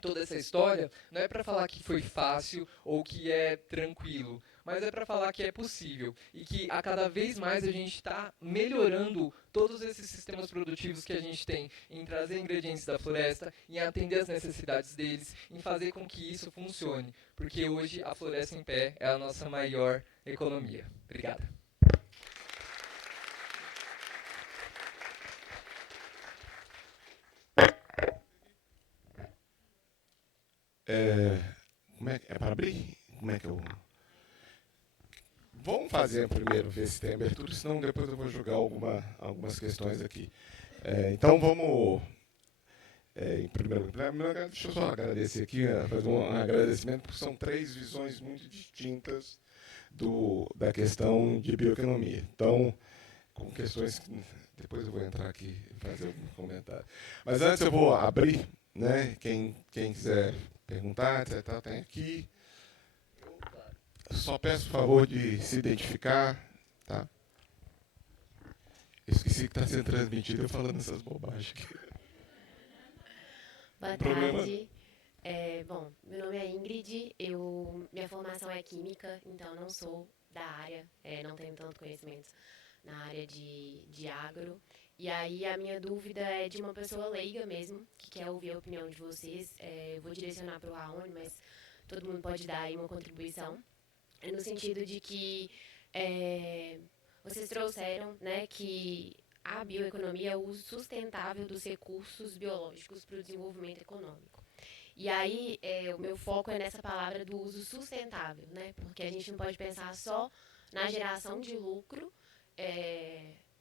toda essa história, não é para falar que foi fácil ou que é tranquilo, mas é para falar que é possível e que a cada vez mais a gente está melhorando todos esses sistemas produtivos que a gente tem em trazer ingredientes da floresta, em atender as necessidades deles, em fazer com que isso funcione, porque hoje a floresta em pé é a nossa maior economia. Obrigado. Como é para abrir? Como é que eu... Vamos fazer primeiro, ver se tem abertura, senão depois eu vou jogar algumas questões aqui. Então vamos... em primeiro lugar, deixa eu só agradecer aqui, fazer um agradecimento, porque são 3 visões muito distintas da questão de bioeconomia. Então, com questões que depois eu vou entrar aqui e fazer algum comentário. Mas antes eu vou abrir, né? Quem quiser perguntar, etc., tem aqui. Só peço por favor de se identificar, tá? Esqueci que está sendo transmitido eu falando essas bobagens aqui. Boa tarde. Bom, meu nome é Ingrid, minha formação é química, então não sou da área, não tenho tanto conhecimento na área de agro. E aí a minha dúvida é de uma pessoa leiga mesmo, que quer ouvir a opinião de vocês. Eu vou direcionar para o Raoni, mas todo mundo pode dar aí uma contribuição. No sentido de que vocês trouxeram, né, que a bioeconomia é o uso sustentável dos recursos biológicos para o desenvolvimento econômico. E aí o meu foco é nessa palavra do uso sustentável, né, porque a gente não pode pensar só na geração de lucro,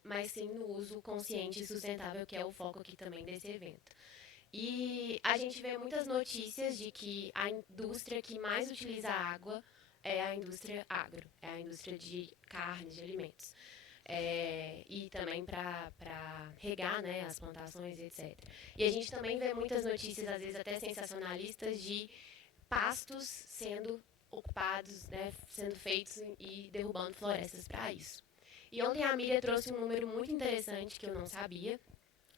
mas sim no uso consciente e sustentável, que é o foco aqui também desse evento. E a gente vê muitas notícias de que a indústria que mais utiliza água é a indústria agro, é a indústria de carne, de alimentos. E também para regar, né, as plantações, etc. E a gente também vê muitas notícias, às vezes até sensacionalistas, de pastos sendo ocupados, né, sendo feitos e derrubando florestas para isso. E ontem a Miriam trouxe um número muito interessante que eu não sabia,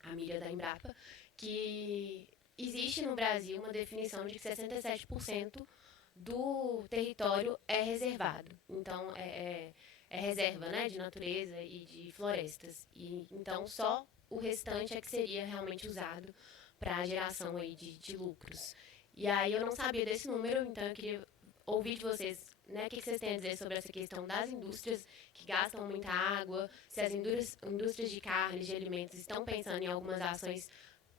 a Miriam da Embrapa, que existe no Brasil uma definição de que 67% do território é reservado. Então, é reserva, né, de natureza e de florestas. E, então, só o restante é que seria realmente usado para a geração aí de lucros. E aí eu não sabia desse número, então eu queria ouvir de vocês, né, o que vocês têm a dizer sobre essa questão das indústrias que gastam muita água, se as indústrias de carne, de alimentos estão pensando em algumas ações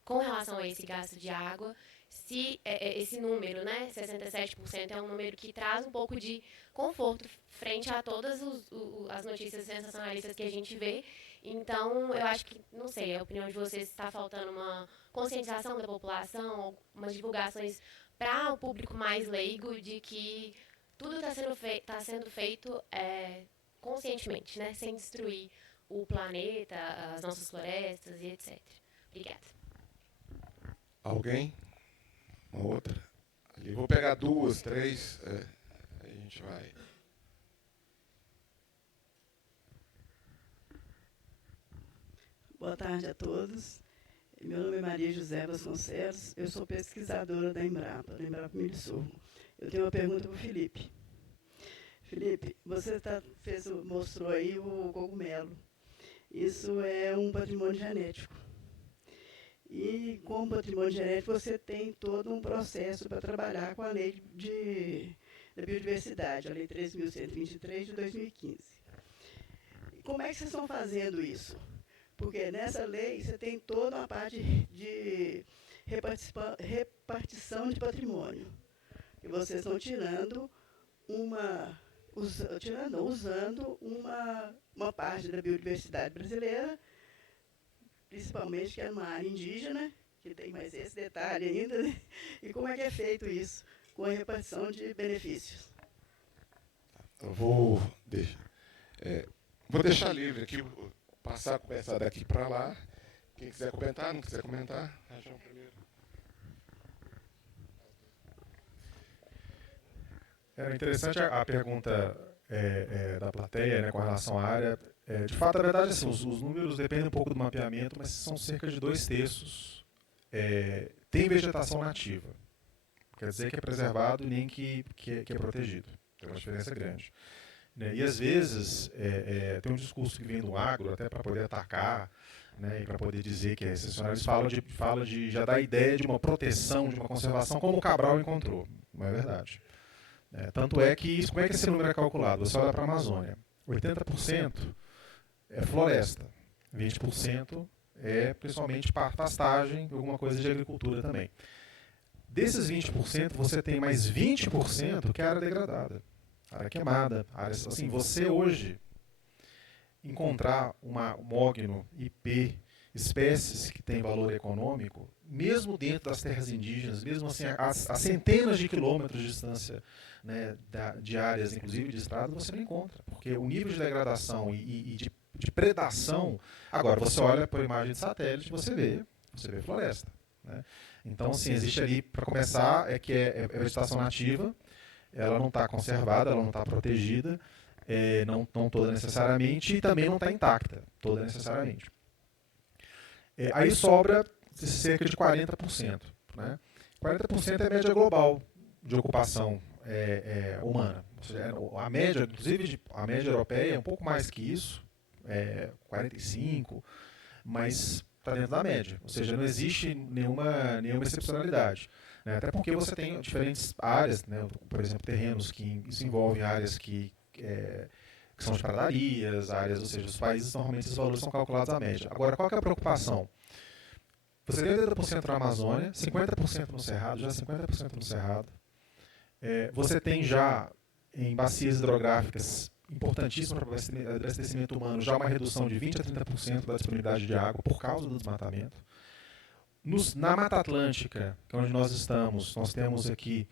com relação a esse gasto de água, se esse número, né, 67%, é um número que traz um pouco de conforto frente a todas as notícias sensacionalistas que a gente vê. Então, eu acho que, não sei, a opinião de vocês, está faltando uma conscientização da população, umas divulgações para o público mais leigo de que tudo está sendo feito conscientemente, né, sem destruir o planeta, as nossas florestas e etc. Obrigada. Alguém? Uma outra? Ali. Vou pegar 2, 3, aí a gente vai. Boa tarde a todos. Meu nome é Maria José Vasconcelos, eu sou pesquisadora da Embrapa Milho e Sorgo. Eu tenho uma pergunta para o Felipe. Felipe, você mostrou aí o cogumelo. Isso é um patrimônio genético. E, como patrimônio genético, você tem todo um processo para trabalhar com a lei da biodiversidade, a Lei 3.123 de 2015. Como é que vocês estão fazendo isso? Porque nessa lei você tem toda uma parte de repartição de patrimônio. E vocês estão usando uma parte da biodiversidade brasileira, principalmente que é numa área indígena, que tem mais esse detalhe ainda, né? E como é que é feito isso com a repartição de benefícios? Eu vou deixar livre aqui, começar daqui para lá. Quem quiser comentar, não quiser comentar, João primeiro. É interessante a pergunta da plateia, né, com relação à área. De fato, a verdade é assim, os números dependem um pouco do mapeamento, mas são cerca de 2/3 tem vegetação nativa. Quer dizer que é preservado e nem que é protegido. Tem uma diferença grande. Né? E às vezes tem um discurso que vem do agro, até para poder atacar, né, e para poder dizer que é excepcional. Eles falam de já dá a ideia de uma proteção, de uma conservação, como o Cabral encontrou. Não é verdade. Tanto é que, como é que esse número é calculado? Você olha para a Amazônia, 80% é floresta, 20% é principalmente pastagem e alguma coisa de agricultura também. Desses 20%, você tem mais 20% que é área degradada, área queimada. Assim, você hoje encontrar um mogno, IP, espécies que têm valor econômico, mesmo dentro das terras indígenas, mesmo assim a centenas de quilômetros de distância, né, de áreas, inclusive de estrada, você não encontra, porque o nível de degradação e de predação. Agora, você olha por imagem de satélite, você vê floresta. Né? Então, assim, existe ali, para começar, é vegetação nativa, ela não está conservada, ela não está protegida, não toda necessariamente, e também não está intacta, toda necessariamente. Aí sobra cerca de 40%. Né? 40% é a média global de ocupação humana. Ou seja, a média, inclusive a média europeia é um pouco mais que isso, 45%, mas está dentro da média. Ou seja, não existe nenhuma excepcionalidade. Né? Até porque você tem diferentes áreas, né? Por exemplo, terrenos que isso envolve áreas que são de pradarias, áreas, ou seja, os países normalmente esses valores são calculados à média. Agora, qual que é a preocupação? Você tem 80% na Amazônia, 50% no Cerrado, já 50% no Cerrado. Você tem já em bacias hidrográficas importantíssimas para o abastecimento humano, já uma redução de 20% a 30% da disponibilidade de água por causa do desmatamento. Na Mata Atlântica, que é onde nós estamos, nós temos aqui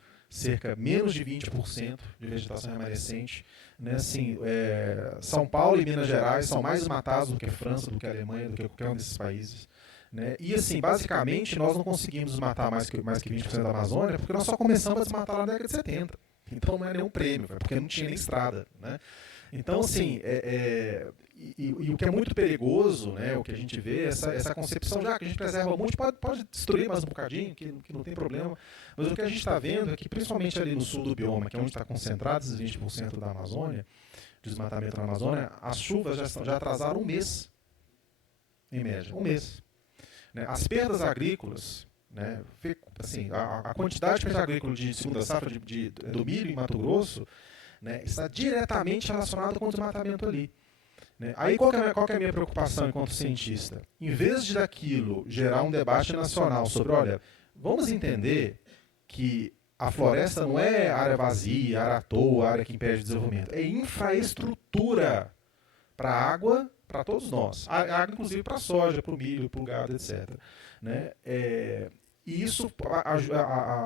menos de 20% de vegetação remanescente. Né? Assim, São Paulo e Minas Gerais são mais desmatados do que a França, do que a Alemanha, do que qualquer um desses países. Né? E assim, basicamente, nós não conseguimos desmatar mais que 20% da Amazônia porque nós só começamos a desmatar lá na década de 70. Então não é nenhum prêmio, porque não tinha nem estrada. Né? Então, assim, e o que é muito perigoso, né, o que a gente vê, essa concepção, já que a gente preserva muito, pode destruir mais um bocadinho, que não tem problema, mas o que a gente está vendo é que, principalmente ali no sul do bioma, que é onde está concentrado esses 20% da Amazônia, de desmatamento na Amazônia, as chuvas já atrasaram um mês, em média, um mês. Né? As perdas agrícolas, né, assim, a quantidade de perda agrícola de segunda safra do milho em Mato Grosso, né, está diretamente relacionado com o desmatamento ali. Né? Aí qual que é a minha preocupação enquanto cientista? Em vez de daquilo gerar um debate nacional sobre, olha, vamos entender que a floresta não é área vazia, área à toa, área que impede o desenvolvimento. É infraestrutura para a água, para todos nós. Água, inclusive, para a soja, para o milho, para o gado, etc. Né? E isso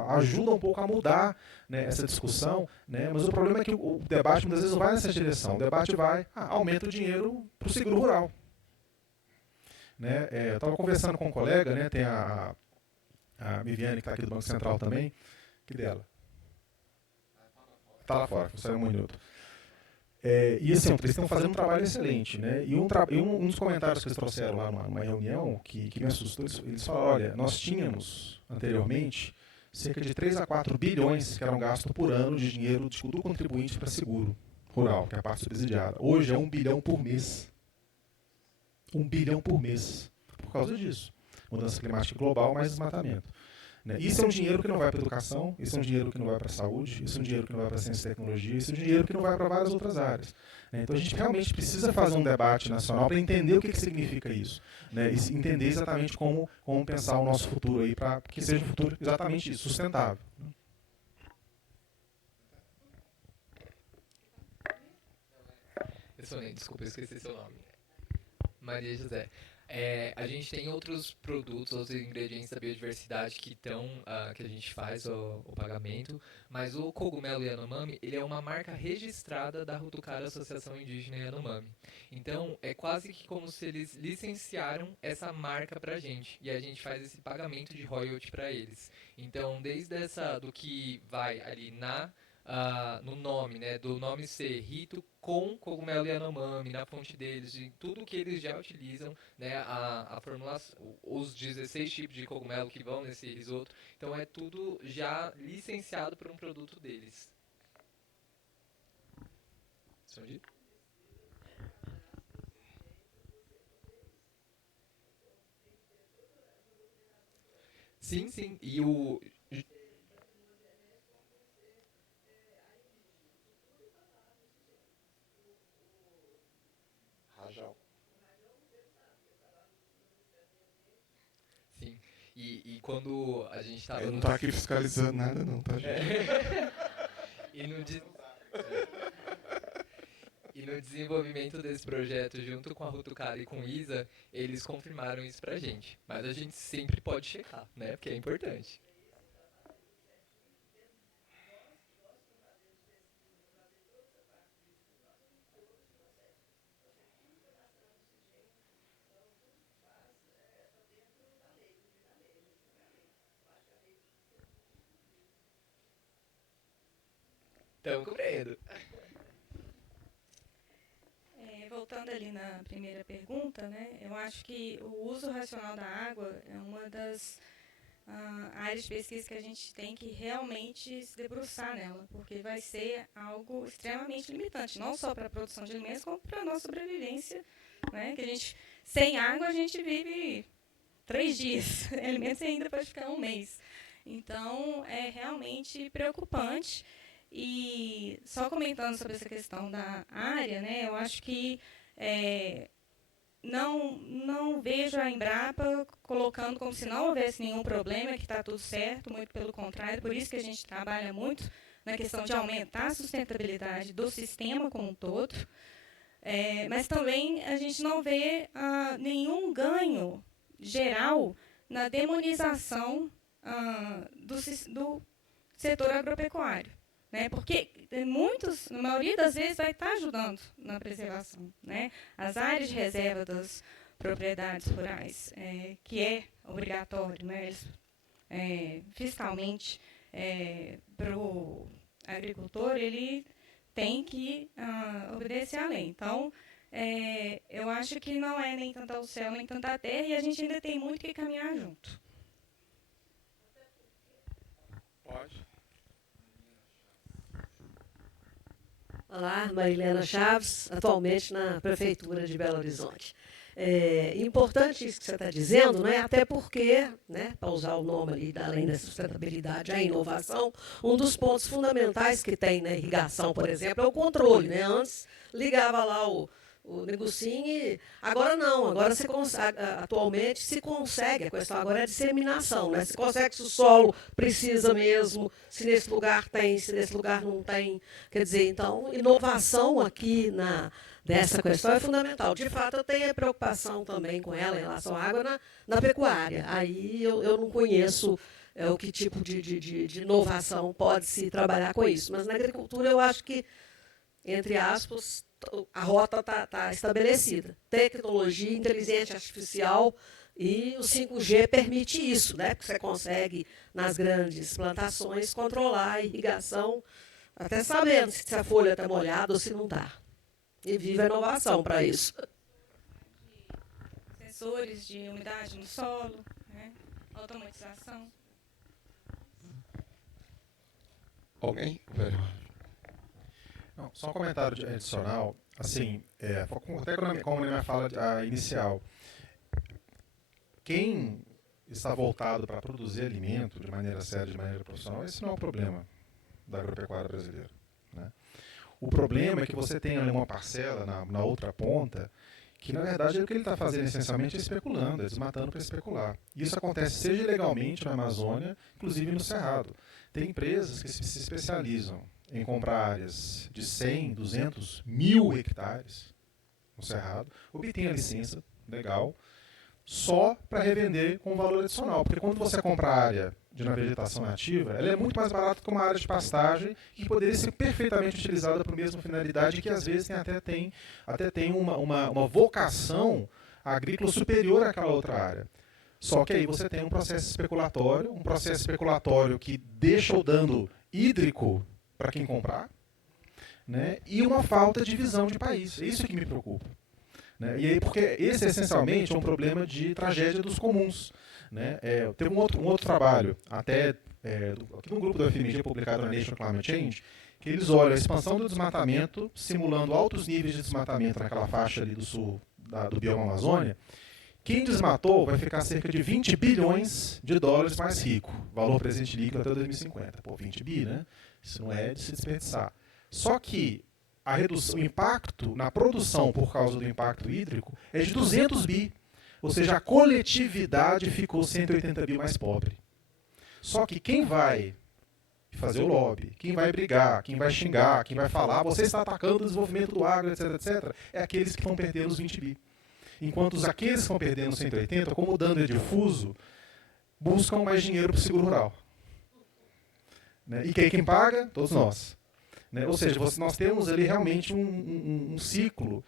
ajuda um pouco a mudar, né, essa discussão, né, mas o problema é que o debate muitas vezes não vai nessa direção. O debate vai, aumenta o dinheiro para o seguro rural. Né, eu estava conversando com um colega, né, tem a Viviane, que está aqui do Banco Central também, que dela? Está lá fora, saiu um minuto. E assim, eles estão fazendo um trabalho excelente, né? E um dos comentários que eles trouxeram lá numa reunião, que me assustou, eles falaram, olha, nós tínhamos, anteriormente, cerca de 3 a 4 bilhões que eram gastos por ano de dinheiro do contribuinte para seguro rural, que é a parte subsidiada. Hoje é 1 bilhão por mês. 1 bilhão por mês. Por causa disso. Mudança climática global, mais desmatamento. Né? Isso é um dinheiro que não vai para a educação, isso é um dinheiro que não vai para a saúde, isso é um dinheiro que não vai para a ciência e tecnologia, isso é um dinheiro que não vai para várias outras áreas. Né? Então a gente realmente precisa fazer um debate nacional para entender o que significa isso. Né? E entender exatamente como pensar o nosso futuro aí para que seja um futuro exatamente isso, sustentável. Desculpa, eu esqueci seu nome. Maria José. A gente tem outros produtos, outros ingredientes da biodiversidade que a gente faz o pagamento, mas o cogumelo Yanomami, ele é uma marca registrada da Rutucara Associação Indígena Yanomami. Então, é quase que como se eles licenciaram essa marca pra gente, e a gente faz esse pagamento de royalty para eles. Então, desde do que vai ali no nome, né, do nome ser rito com cogumelo Yanomami, na fonte deles, de tudo que eles já utilizam, né, a formulação, os 16 tipos de cogumelo que vão nesse risoto, então é tudo já licenciado por um produto deles. Sim, sim, e Sim, e quando a gente estava... Eu não estou aqui fiscalizando nada não, tá, gente? E no desenvolvimento desse projeto, junto com a Rutucara e com o ISA, eles confirmaram isso pra gente. Mas a gente sempre pode checar, né? Porque é importante. Estamos cobrindo. Voltando ali na primeira pergunta, né, eu acho que o uso racional da água é uma das áreas de pesquisa que a gente tem que realmente se debruçar nela, porque vai ser algo extremamente limitante, não só para a produção de alimentos, como para a nossa sobrevivência, né, que a gente, sem água a gente vive 3 dias, alimentos ainda pode ficar 1 mês. Então, é realmente preocupante. E só comentando sobre essa questão da área, né, eu acho que não vejo a Embrapa colocando como se não houvesse nenhum problema, que está tudo certo, muito pelo contrário, por isso que a gente trabalha muito na questão de aumentar a sustentabilidade do sistema como um todo, mas também a gente não vê nenhum ganho geral na demonização do setor agropecuário. Né, porque na maioria das vezes, vai estar ajudando na preservação. Né? As áreas de reserva das propriedades rurais, que é obrigatório, né, fiscalmente, para o agricultor, ele tem que obedecer à lei. Então, eu acho que não é nem tanto ao céu, nem tanto à terra, e a gente ainda tem muito que caminhar junto. Pode. Olá, Marilena Chaves, atualmente na Prefeitura de Belo Horizonte. Importante isso que você está dizendo, né? Até porque, né, para usar o nome ali, além da sustentabilidade, a inovação, um dos pontos fundamentais que tem na irrigação, por exemplo, é o controle. Né? Antes ligava lá o negocinho e agora não, agora atualmente se consegue, a questão agora é a disseminação, né? Se consegue se o solo precisa mesmo, se nesse lugar tem, se nesse lugar não tem. Quer dizer, então, inovação aqui dessa questão é fundamental. De fato, eu tenho a preocupação também com ela em relação à água na pecuária. Aí eu não conheço o que tipo de inovação pode se trabalhar com isso. Mas na agricultura eu acho que, entre aspas, a rota está estabelecida. Tecnologia, inteligência artificial e o 5G permite isso, né? Porque você consegue, nas grandes plantações, controlar a irrigação, até sabendo se a folha está molhada ou se não está. E vive a inovação para isso. Sensores de umidade no solo, né? Automatização. Alguém? Não, só um comentário adicional. Assim, até como na minha fala inicial, quem está voltado para produzir alimento de maneira séria, de maneira profissional, esse não é o problema da agropecuária brasileira, né? O problema é que você tem ali uma parcela na outra ponta que, na verdade, o que ele está fazendo essencialmente é especulando, é desmatando para especular. Isso acontece seja ilegalmente na Amazônia, inclusive no Cerrado. Tem empresas que se especializam em comprar áreas de 100, 200, 1.000 hectares no Cerrado, obtém a licença legal, só para revender com valor adicional. Porque quando você compra a área na vegetação nativa, ela é muito mais barata que uma área de pastagem que poderia ser perfeitamente utilizada para a mesma finalidade, que às vezes até tem uma vocação agrícola superior àquela outra área. Só que aí você tem um processo especulatório que deixa o dano hídrico para quem comprar, né, e uma falta de visão de país. É isso que me preocupa. Né? E aí, porque esse essencialmente é um problema de tragédia dos comuns. Né? Teve um outro trabalho, aqui no grupo do FMG, publicado na National Climate Change, que eles olham a expansão do desmatamento, simulando altos níveis de desmatamento naquela faixa ali do sul do bioma Amazônia. Quem desmatou vai ficar cerca de 20 bilhões de dólares mais rico, valor presente líquido até 2050. Pô, 20 bi, né? Isso não é de se desperdiçar. Só que o impacto na produção por causa do impacto hídrico é de 200 bi. Ou seja, a coletividade ficou 180 bi mais pobre. Só que quem vai fazer o lobby, quem vai brigar, quem vai xingar, quem vai falar, você está atacando o desenvolvimento do agro, etc, etc, é aqueles que estão perdendo os 20 bi. Enquanto aqueles que estão perdendo os 180, como o dano é difuso, buscam mais dinheiro para o seguro rural. Né? E quem paga? Todos nós. Né? Ou seja, nós temos ali realmente um ciclo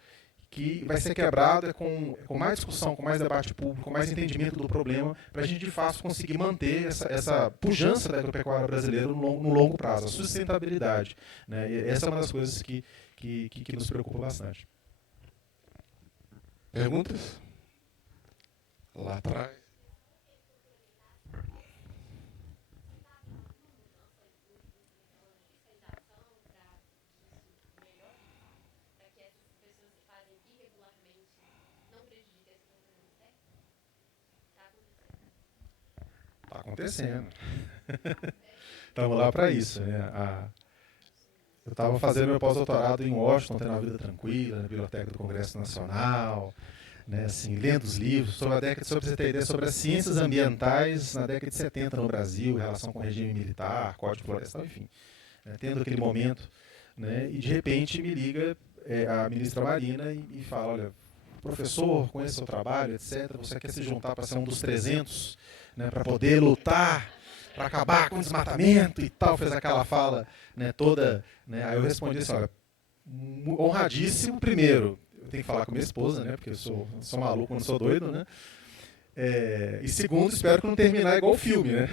que vai ser quebrado com mais discussão, com mais debate público, com mais entendimento do problema, para a gente de fato conseguir manter essa pujança da agropecuária brasileira no longo prazo, a sustentabilidade. Né? E essa é uma das coisas que nos preocupa bastante. Perguntas? Lá atrás. Está acontecendo. Estamos lá para isso. Né? Eu estava fazendo meu pós-doutorado em Washington, tendo uma vida tranquila, na Biblioteca do Congresso Nacional, né, assim, lendo os livros sobre você ter ideia, sobre as ciências ambientais na década de 70 no Brasil, em relação com o regime militar, Código Florestal, enfim. Né, tendo aquele momento, né, e de repente me liga a ministra Marina e fala, olha, professor, conhece o seu trabalho, etc., você quer se juntar para ser um dos 300, né, para poder lutar, para acabar com o desmatamento e tal, fez aquela fala, né, toda, né, aí eu respondi assim, olha, honradíssimo, primeiro, eu tenho que falar com minha esposa, né, porque eu sou maluco, não sou doido, né, e segundo, espero que não terminar igual o filme, né,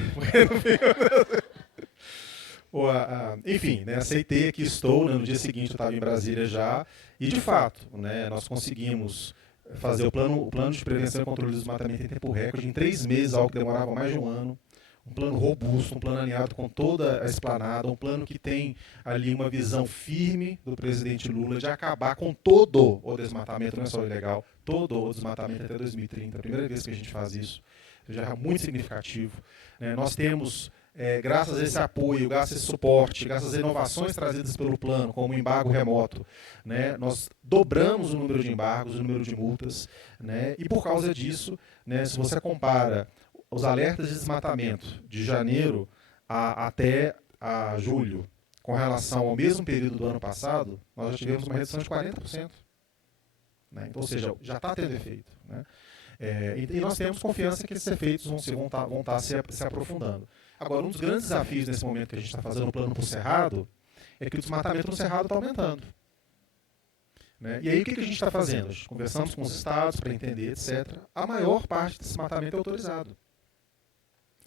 enfim, né, aceitei, aqui estou, né, no dia seguinte eu estava em Brasília já, e de fato, né, nós conseguimos fazer o plano de prevenção e controle do desmatamento em tempo recorde, em 3 meses, algo que demorava mais de um ano, um plano robusto, um plano alinhado com toda a esplanada, um plano que tem ali uma visão firme do presidente Lula de acabar com todo o desmatamento, não é só o ilegal, todo o desmatamento até 2030. A primeira vez que a gente faz isso, já é muito significativo. Né? Nós temos, graças a esse apoio, graças a esse suporte, graças às inovações trazidas pelo plano, como o embargo remoto, né? Nós dobramos o número de embargos, o número de multas, né? E por causa disso, né, se você compara os alertas de desmatamento de janeiro até julho, com relação ao mesmo período do ano passado, nós já tivemos uma redução de 40%. Né? Então, ou seja, já está tendo efeito. Né? E nós temos confiança que esses efeitos vão estar se aprofundando. Agora, um dos grandes desafios nesse momento que a gente está fazendo o plano para o Cerrado é que o desmatamento no Cerrado está aumentando. Né? E aí o que a gente está fazendo? Conversamos com os estados para entender, etc. A maior parte desse desmatamento é autorizado,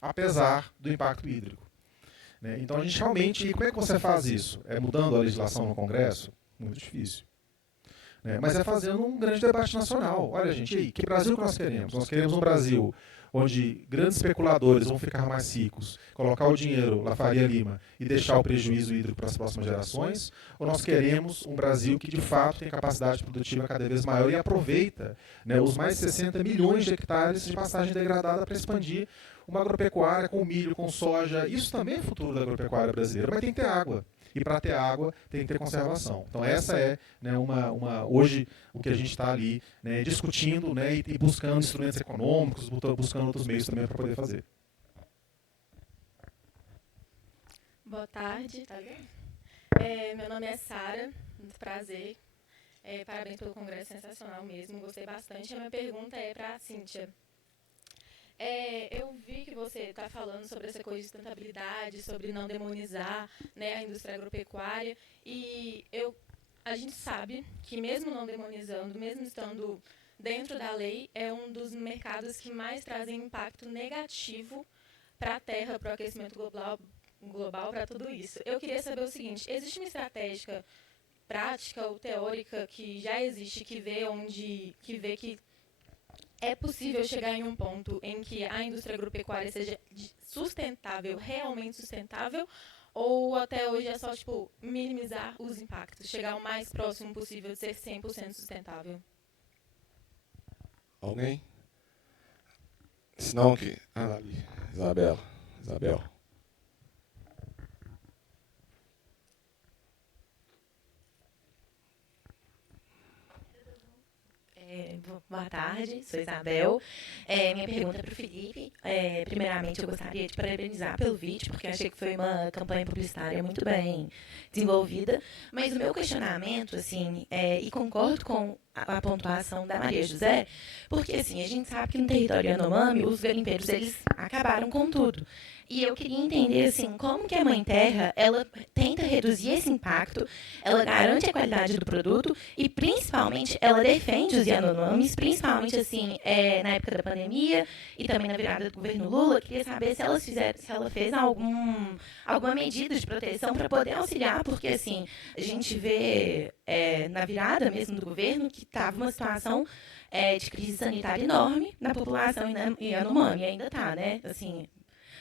apesar do impacto hídrico. Né? Então a gente realmente, como é que você faz isso? Mudando a legislação no Congresso? Muito difícil. né? Mas é fazendo um grande debate nacional. Olha, gente, e aí, que Brasil que nós queremos? Nós queremos um Brasil onde grandes especuladores vão ficar mais ricos, colocar o dinheiro na Faria Lima e deixar o prejuízo hídrico para as próximas gerações? Ou nós queremos um Brasil que, de fato, tem capacidade produtiva cada vez maior e aproveita, né, os mais de 60 milhões de hectares de pastagem degradada para expandir uma agropecuária com milho, com soja? Isso também é futuro da agropecuária brasileira, mas tem que ter água. E para ter água tem que ter conservação. Então essa é, né, hoje o que a gente está ali, né, discutindo, né, e buscando instrumentos econômicos, buscando outros meios também para poder fazer. Boa tarde. Meu nome é Sara, muito prazer. Parabéns pelo congresso, sensacional mesmo, gostei bastante. A minha pergunta é para a Cíntia. Eu vi que você está falando sobre essa coisa de sustentabilidade, sobre não demonizar, né, a indústria agropecuária, e a gente sabe que mesmo não demonizando, mesmo estando dentro da lei, é um dos mercados que mais trazem impacto negativo para a Terra, para o aquecimento global, para tudo isso. Eu queria saber o seguinte, existe uma estratégia prática ou teórica que já existe, que vê que é possível chegar em um ponto em que a indústria agropecuária seja sustentável, realmente sustentável, ou até hoje é só, minimizar os impactos, chegar o mais próximo possível de ser 100% sustentável? Alguém? Senão que... ali. Isabel. Boa tarde, sou Isabel. Minha pergunta é para o Felipe. Primeiramente, eu gostaria de parabenizar pelo vídeo, porque eu achei que foi uma campanha publicitária muito bem desenvolvida. Mas o meu questionamento, assim, e concordo com a pontuação da Maria José, porque, assim, a gente sabe que no território Yanomami, os garimpeiros, eles acabaram com tudo. E eu queria entender, assim, como que a Mãe Terra, ela tenta reduzir esse impacto, ela garante a qualidade do produto e, principalmente, ela defende os Yanomamis, principalmente, assim, na época da pandemia e também na virada do governo Lula. Eu queria saber se ela fez alguma medida de proteção para poder auxiliar, porque, assim, a gente vê na virada mesmo do governo que estava uma situação de crise sanitária enorme na população Yanomami, e ainda está, né, assim...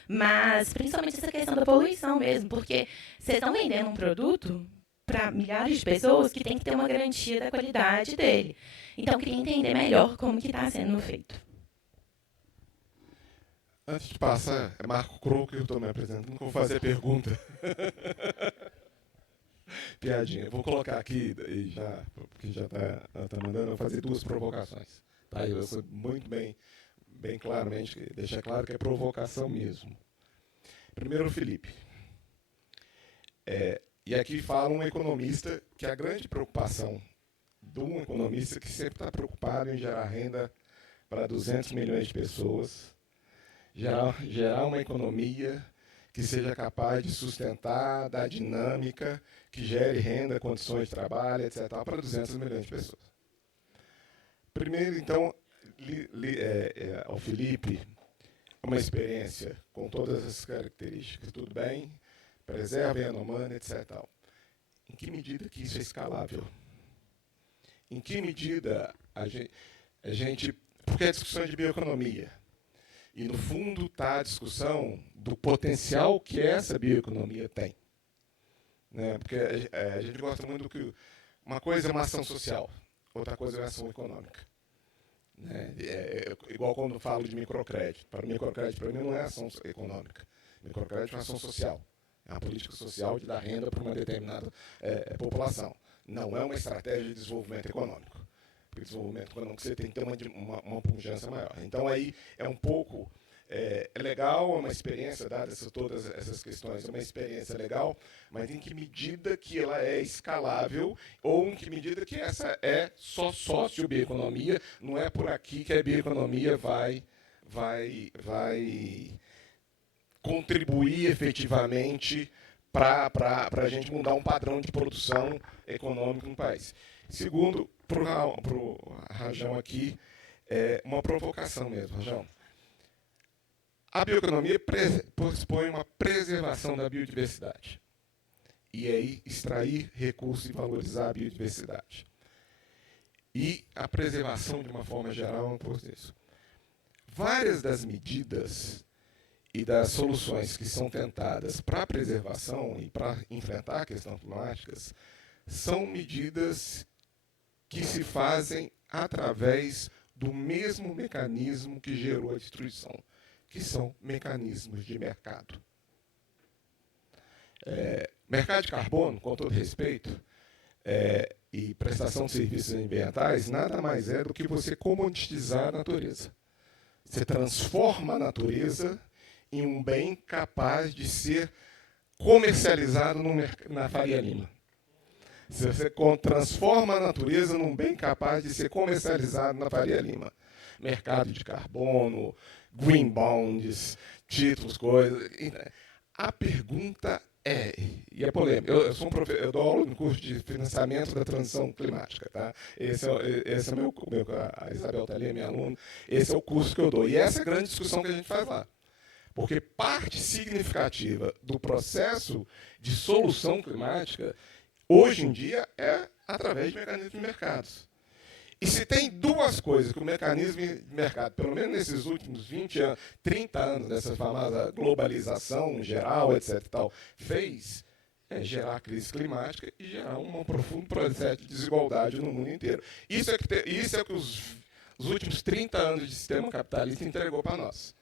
Mas, principalmente essa questão da poluição mesmo, porque vocês estão vendendo um produto para milhares de pessoas que tem que ter uma garantia da qualidade dele. Então, eu queria entender melhor como que está sendo feito. Antes de passar, é Marco Croco que eu estou me apresentando, vou fazer a pergunta. Piadinha. Eu vou colocar aqui, porque já está mandando, eu vou fazer duas provocações. Tá? Eu sou muito bem claramente, deixar claro que é provocação mesmo. Primeiro, o Felipe. E aqui fala um economista que a grande preocupação de um economista que sempre está preocupado em gerar renda para 200 milhões de pessoas, gerar uma economia que seja capaz de sustentar, dar dinâmica, que gere renda, condições de trabalho, etc., para 200 milhões de pessoas. Primeiro, então, ao Felipe, uma experiência com todas essas características, tudo bem, preserva a Yanomami, etc. Em que medida que isso é escalável? Em que medida a gente... Porque é discussão de bioeconomia. E, no fundo, está a discussão do potencial que essa bioeconomia tem. Né? Porque a gente gosta muito do que... Uma coisa é uma ação social, outra coisa é uma ação econômica. Né? Igual quando eu falo de microcrédito. Para o microcrédito, para mim, não é ação econômica. Microcrédito é uma ação social. É uma política social de dar renda para uma determinada população. Não é uma estratégia de desenvolvimento econômico. Porque desenvolvimento econômico você tem que ter uma pujança maior. Então, aí é um pouco... É legal, é uma experiência, dadas todas essas questões, é uma experiência legal, mas em que medida que ela é escalável ou em que medida que essa é só socio-bioeconomia, não é por aqui que a bioeconomia vai contribuir efetivamente para a gente mudar um padrão de produção econômica no país. Segundo, para o Rajão aqui, uma provocação mesmo, Rajão. A bioeconomia pressupõe uma preservação da biodiversidade. E aí, extrair recursos e valorizar a biodiversidade. e a preservação de uma forma geral é um processo. Várias das medidas e das soluções que são tentadas para a preservação e para enfrentar questões climáticas são medidas que se fazem através do mesmo mecanismo que gerou a destruição, que são mecanismos de mercado. Mercado de carbono, com todo respeito, e prestação de serviços ambientais, nada mais é do que você comoditizar a natureza. Você transforma a natureza em um bem capaz de ser comercializado na Faria Lima. Você transforma a natureza num bem capaz de ser comercializado na Faria Lima. Mercado de carbono, green bonds, títulos, coisas. A pergunta e é polêmica. Eu dou aula no curso de financiamento da transição climática. Tá? Esse é meu, a Isabel está ali, é minha aluna. Esse é o curso que eu dou. E essa é a grande discussão que a gente faz lá. Porque parte significativa do processo de solução climática, hoje em dia, é através de mecanismos de mercados. E se tem duas coisas que o mecanismo de mercado, pelo menos nesses últimos 20 anos, 30 anos, dessa famosa globalização geral, etc. e tal, fez, é gerar crise climática e gerar um profundo processo de desigualdade no mundo inteiro. Isso é que os últimos 30 anos de sistema capitalista entregou para nós.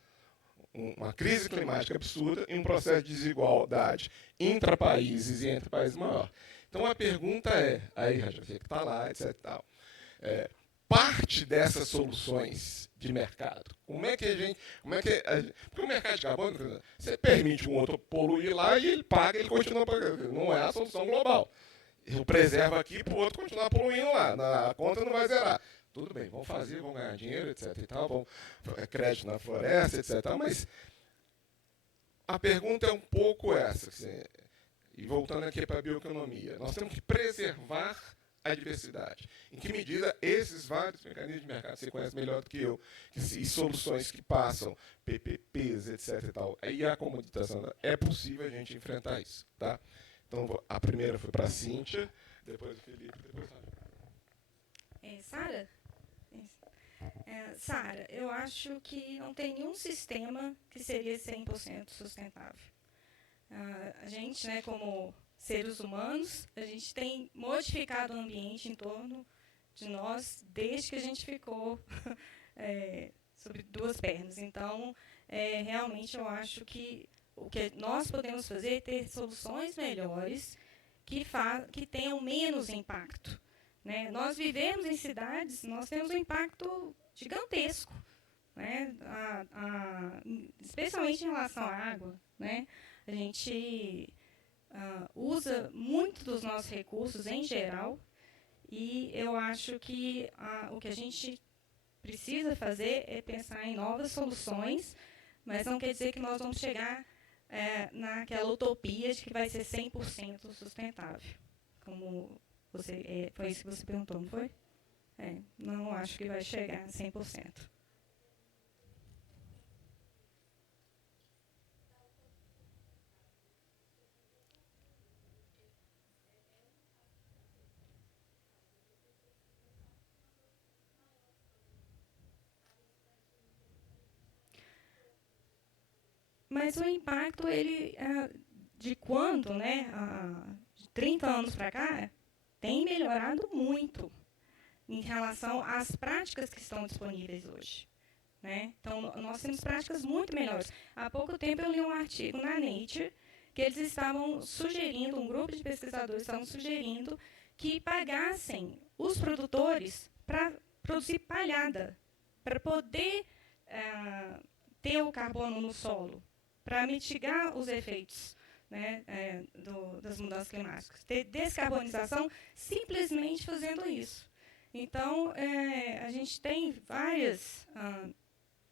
Uma crise climática absurda e um processo de desigualdade intra-países e entre países maior. Então a pergunta aí, Raja, você que está lá, etc. e tal, parte dessas soluções de mercado. Porque o mercado de carbono, você permite um outro poluir lá e ele paga, ele continua pagando. Não é a solução global. Eu preservo aqui para o outro continuar poluindo lá. A conta não vai zerar. Tudo bem, vamos fazer, vamos ganhar dinheiro, etc. e tal, vamos crédito na floresta, etc. Mas a pergunta é um pouco essa. Assim, e voltando aqui para a bioeconomia, nós temos que preservar a diversidade. Em que medida esses vários mecanismos de mercado, você conhece melhor do que eu, e soluções que passam, PPPs, etc. e tal, e a comoditação, é possível a gente enfrentar isso. Tá? Então, a primeira foi para a Cíntia, depois o Felipe, depois a Sara? Sara, eu acho que não tem nenhum sistema que seria 100% sustentável. A gente, né, como seres humanos, a gente tem modificado o ambiente em torno de nós desde que a gente ficou sobre duas pernas. Então, realmente, eu acho que o que nós podemos fazer é ter soluções melhores que tenham menos impacto. Né? Nós vivemos em cidades, nós temos um impacto gigantesco, né? Especialmente em relação à água. Né? A gente usa muito dos nossos recursos em geral e eu acho que o que a gente precisa fazer é pensar em novas soluções, mas não quer dizer que nós vamos chegar naquela utopia de que vai ser 100% sustentável. Como foi isso que você perguntou, não foi? Não acho que vai chegar a 100%. Mas o impacto, de quando, né, de 30 anos para cá, tem melhorado muito em relação às práticas que estão disponíveis hoje. Né? Então, nós temos práticas muito melhores. Há pouco tempo eu li um artigo na Nature que eles estavam sugerindo, um grupo de pesquisadores estavam sugerindo que pagassem os produtores para produzir palhada, para poder ter o carbono no solo, para mitigar os efeitos, né, das mudanças climáticas. Ter descarbonização simplesmente fazendo isso. Então, a gente tem várias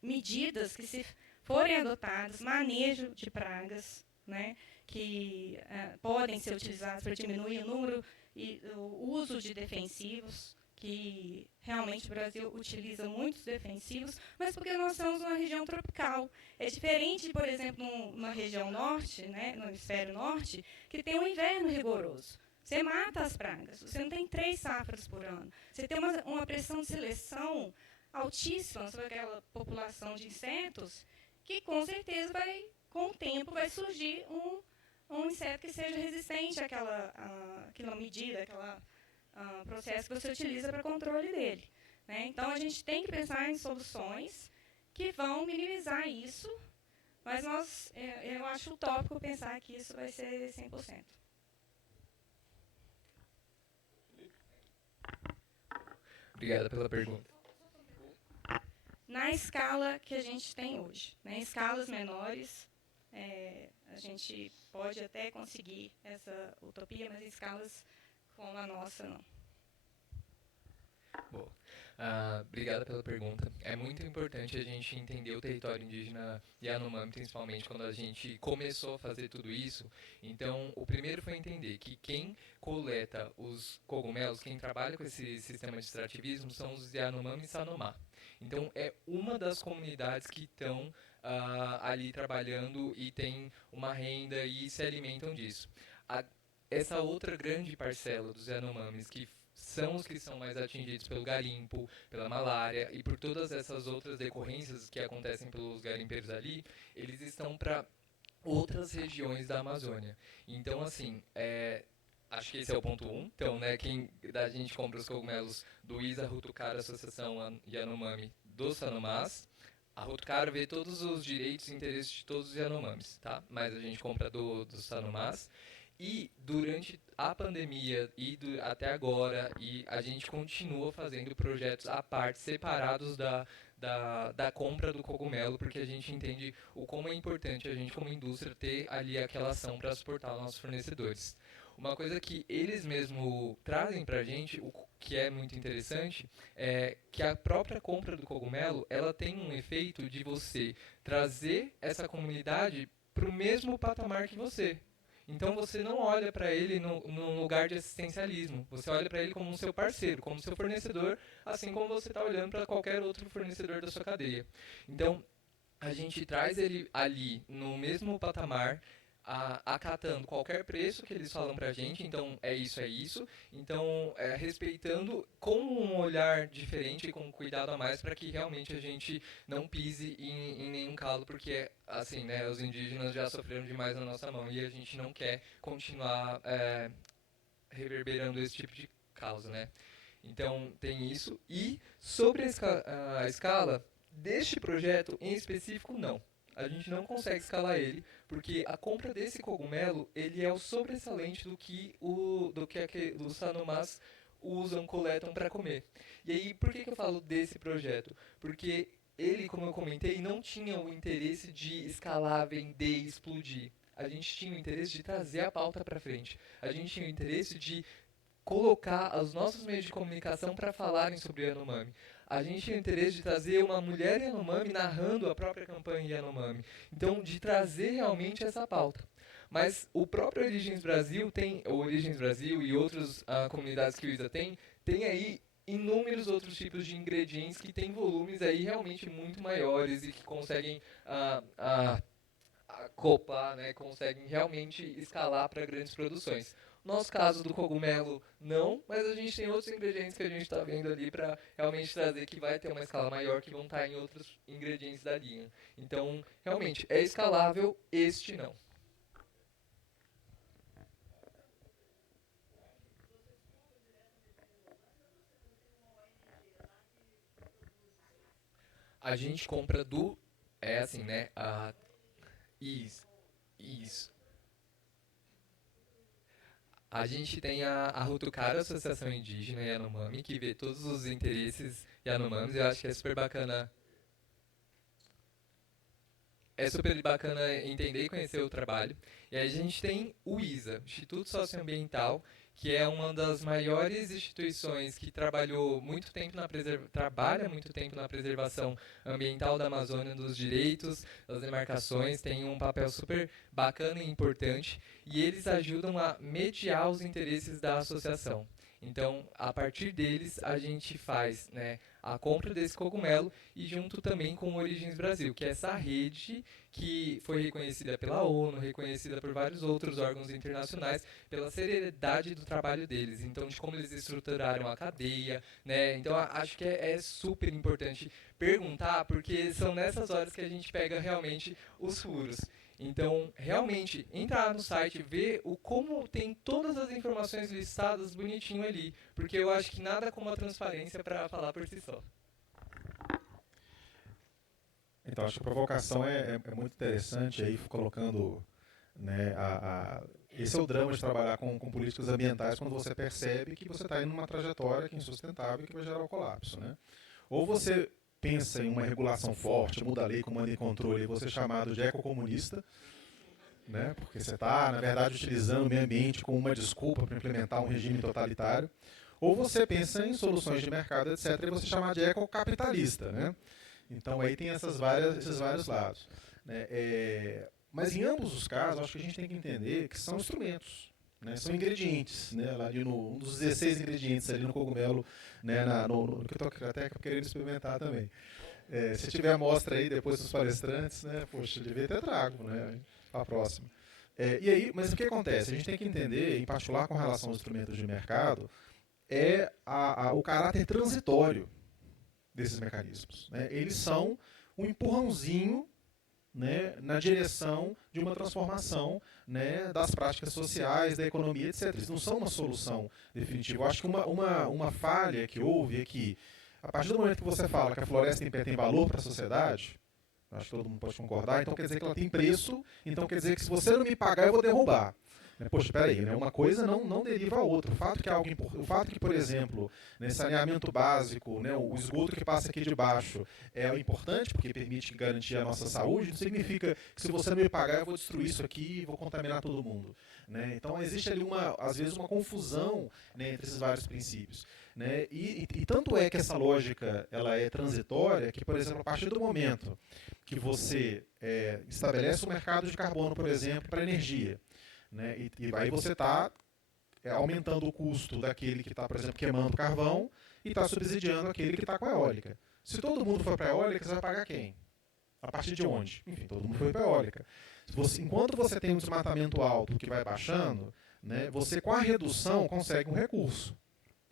medidas que, se forem adotadas, manejo de pragas, né, que podem ser utilizadas para diminuir o número e o uso de defensivos, que realmente o Brasil utiliza muitos defensivos, mas porque nós estamos numa região tropical. É diferente, por exemplo, numa região norte, né, no hemisfério norte, que tem um inverno rigoroso. você mata as pragas. Você não tem 3 safras por ano. Você tem uma pressão de seleção altíssima sobre aquela população de insetos, que com certeza com o tempo vai surgir um inseto que seja resistente àquela medida, àquele processo que você utiliza para controle dele. Né? Então, a gente tem que pensar em soluções que vão minimizar isso, mas eu acho utópico pensar que isso vai ser 100%. Obrigada pela pergunta. Na escala que a gente tem hoje, né, em escalas menores, a gente pode até conseguir essa utopia, mas em escalas como a nossa, não. Boa. Obrigada pela pergunta. É muito importante a gente entender o território indígena Yanomami, principalmente quando a gente começou a fazer tudo isso. Então, o primeiro foi entender que quem coleta os cogumelos, quem trabalha com esse sistema de extrativismo, são os Yanomami Sanomá. Então, é uma das comunidades que estão ali trabalhando e tem uma renda e se alimentam disso. Essa outra grande parcela dos Yanomamis, que são os que são mais atingidos pelo garimpo, pela malária e por todas essas outras decorrências que acontecem pelos garimpeiros ali, eles estão para outras regiões da Amazônia. Então, assim, acho que esse é o ponto 1. Então, né, a gente compra os cogumelos do Isa Rutucara, Associação Yanomami dos Sanomás. A Rutucara vê todos os direitos e interesses de todos os Yanomamis, tá? Mas a gente compra dos Sanomás. E durante a pandemia e até agora, a gente continua fazendo projetos à parte, separados da compra do cogumelo, porque a gente entende o como é importante a gente, como indústria, ter ali aquela ação para suportar os nossos fornecedores. Uma coisa que eles mesmos trazem para a gente, o que é muito interessante, é que a própria compra do cogumelo, ela tem um efeito de você trazer essa comunidade para o mesmo patamar que você. Então você não olha para ele num lugar de assistencialismo, você olha para ele como um seu parceiro, como seu fornecedor, assim como você está olhando para qualquer outro fornecedor da sua cadeia. Então, a gente traz ele ali no mesmo patamar, acatando qualquer preço que eles falam para a gente, então é isso, então respeitando com um olhar diferente e com um cuidado a mais para que realmente a gente não pise em nenhum calo, porque assim, né, os indígenas já sofreram demais na nossa mão e a gente não quer continuar reverberando esse tipo de causa, né? Então tem isso. E sobre a escala deste projeto em específico, não. A gente não consegue escalar ele, porque a compra desse cogumelo, ele é o sobressalente do que os Sanomás usam, coletam para comer. E aí, por que eu falo desse projeto? Porque ele, como eu comentei, não tinha o interesse de escalar, vender, explodir. A gente tinha o interesse de trazer a pauta para frente. A gente tinha o interesse de colocar os nossos meios de comunicação para falarem sobre Yanomami. A gente tinha o interesse de trazer uma mulher Yanomami narrando a própria campanha Yanomami. Então, de trazer realmente essa pauta. Mas o próprio Origens Brasil o Origens Brasil e outras comunidades que o ISA tem aí inúmeros outros tipos de ingredientes que têm volumes aí realmente muito maiores e que conseguem acoplar, né, conseguem realmente escalar para grandes produções. Nosso caso do cogumelo, não, mas a gente tem outros ingredientes que a gente está vendo ali para realmente trazer que vai ter uma escala maior, que vão estar em outros ingredientes da linha. Então, realmente, é escalável, este não. A gente compra assim, né, isso. A gente tem a Rutucara, Associação Indígena Yanomami, que vê todos os interesses Yanomamis. Eu acho que é super bacana. É super bacana entender e conhecer o trabalho. E aí a gente tem o ISA, Instituto Socioambiental, que é uma das maiores instituições que trabalha muito tempo na preservação ambiental da Amazônia, dos direitos, das demarcações, tem um papel super bacana e importante, e eles ajudam a mediar os interesses da associação. Então, a partir deles, a gente faz, né, a compra desse cogumelo e junto também com o Origens Brasil, que é essa rede que foi reconhecida pela ONU, reconhecida por vários outros órgãos internacionais, pela seriedade do trabalho deles. Então, de como eles estruturaram a cadeia, né? Então, acho que é super importante perguntar, porque são nessas horas que a gente pega realmente os furos. Então, realmente, entrar no site, ver como tem todas as informações listadas bonitinho ali. Porque eu acho que nada como a transparência para falar por si só. Então, acho que a provocação é muito interessante, aí colocando, né, esse é o drama de trabalhar com políticas ambientais, quando você percebe que você está indo numa trajetória que é insustentável e que vai gerar o colapso, né? Ou você pensa em uma regulação forte, muda a lei, comando e controle, e você é chamado de ecocomunista, né? Porque você está, na verdade, utilizando o meio ambiente como uma desculpa para implementar um regime totalitário. Ou você pensa em soluções de mercado, etc., e você é chamado de ecocapitalista, né? Então, aí tem esses vários lados, né? Mas, em ambos os casos, acho que a gente tem que entender que são instrumentos, né? São ingredientes, né? Lá um dos 16 ingredientes ali no cogumelo, né? No que eu estou até querendo experimentar também. Se tiver amostra aí depois dos palestrantes, né? Poxa, devia ter trago, né? A próxima. E aí, mas o que acontece? A gente tem que entender, em particular com relação aos instrumentos de mercado, o caráter transitório desses mecanismos, né? Eles são um empurrãozinho, né, na direção de uma transformação, né, das práticas sociais, da economia, etc. Eles não são uma solução definitiva. Eu acho que uma falha que houve é que, a partir do momento que você fala que a floresta em pé tem valor para a sociedade, acho que todo mundo pode concordar, então quer dizer que ela tem preço, então quer dizer que se você não me pagar, eu vou derrubar. Poxa, espera aí, né? Uma coisa não deriva a outra. O fato que, por exemplo, nesse saneamento básico, né, o esgoto que passa aqui de baixo é importante, porque permite garantir a nossa saúde, não significa que se você não me pagar, eu vou destruir isso aqui e vou contaminar todo mundo, né? Então, existe ali, às vezes, uma confusão, né, entre esses vários princípios, né? E tanto é que essa lógica ela é transitória, que, por exemplo, a partir do momento que você estabelece o mercado de carbono, por exemplo, para energia, né? E aí você está aumentando o custo daquele que está, por exemplo, queimando carvão e está subsidiando aquele que está com a eólica. Se todo mundo for para a eólica, você vai pagar quem? A partir de onde? Enfim, todo mundo foi para a eólica. Enquanto você tem um desmatamento alto que vai baixando, né, você com a redução consegue um recurso.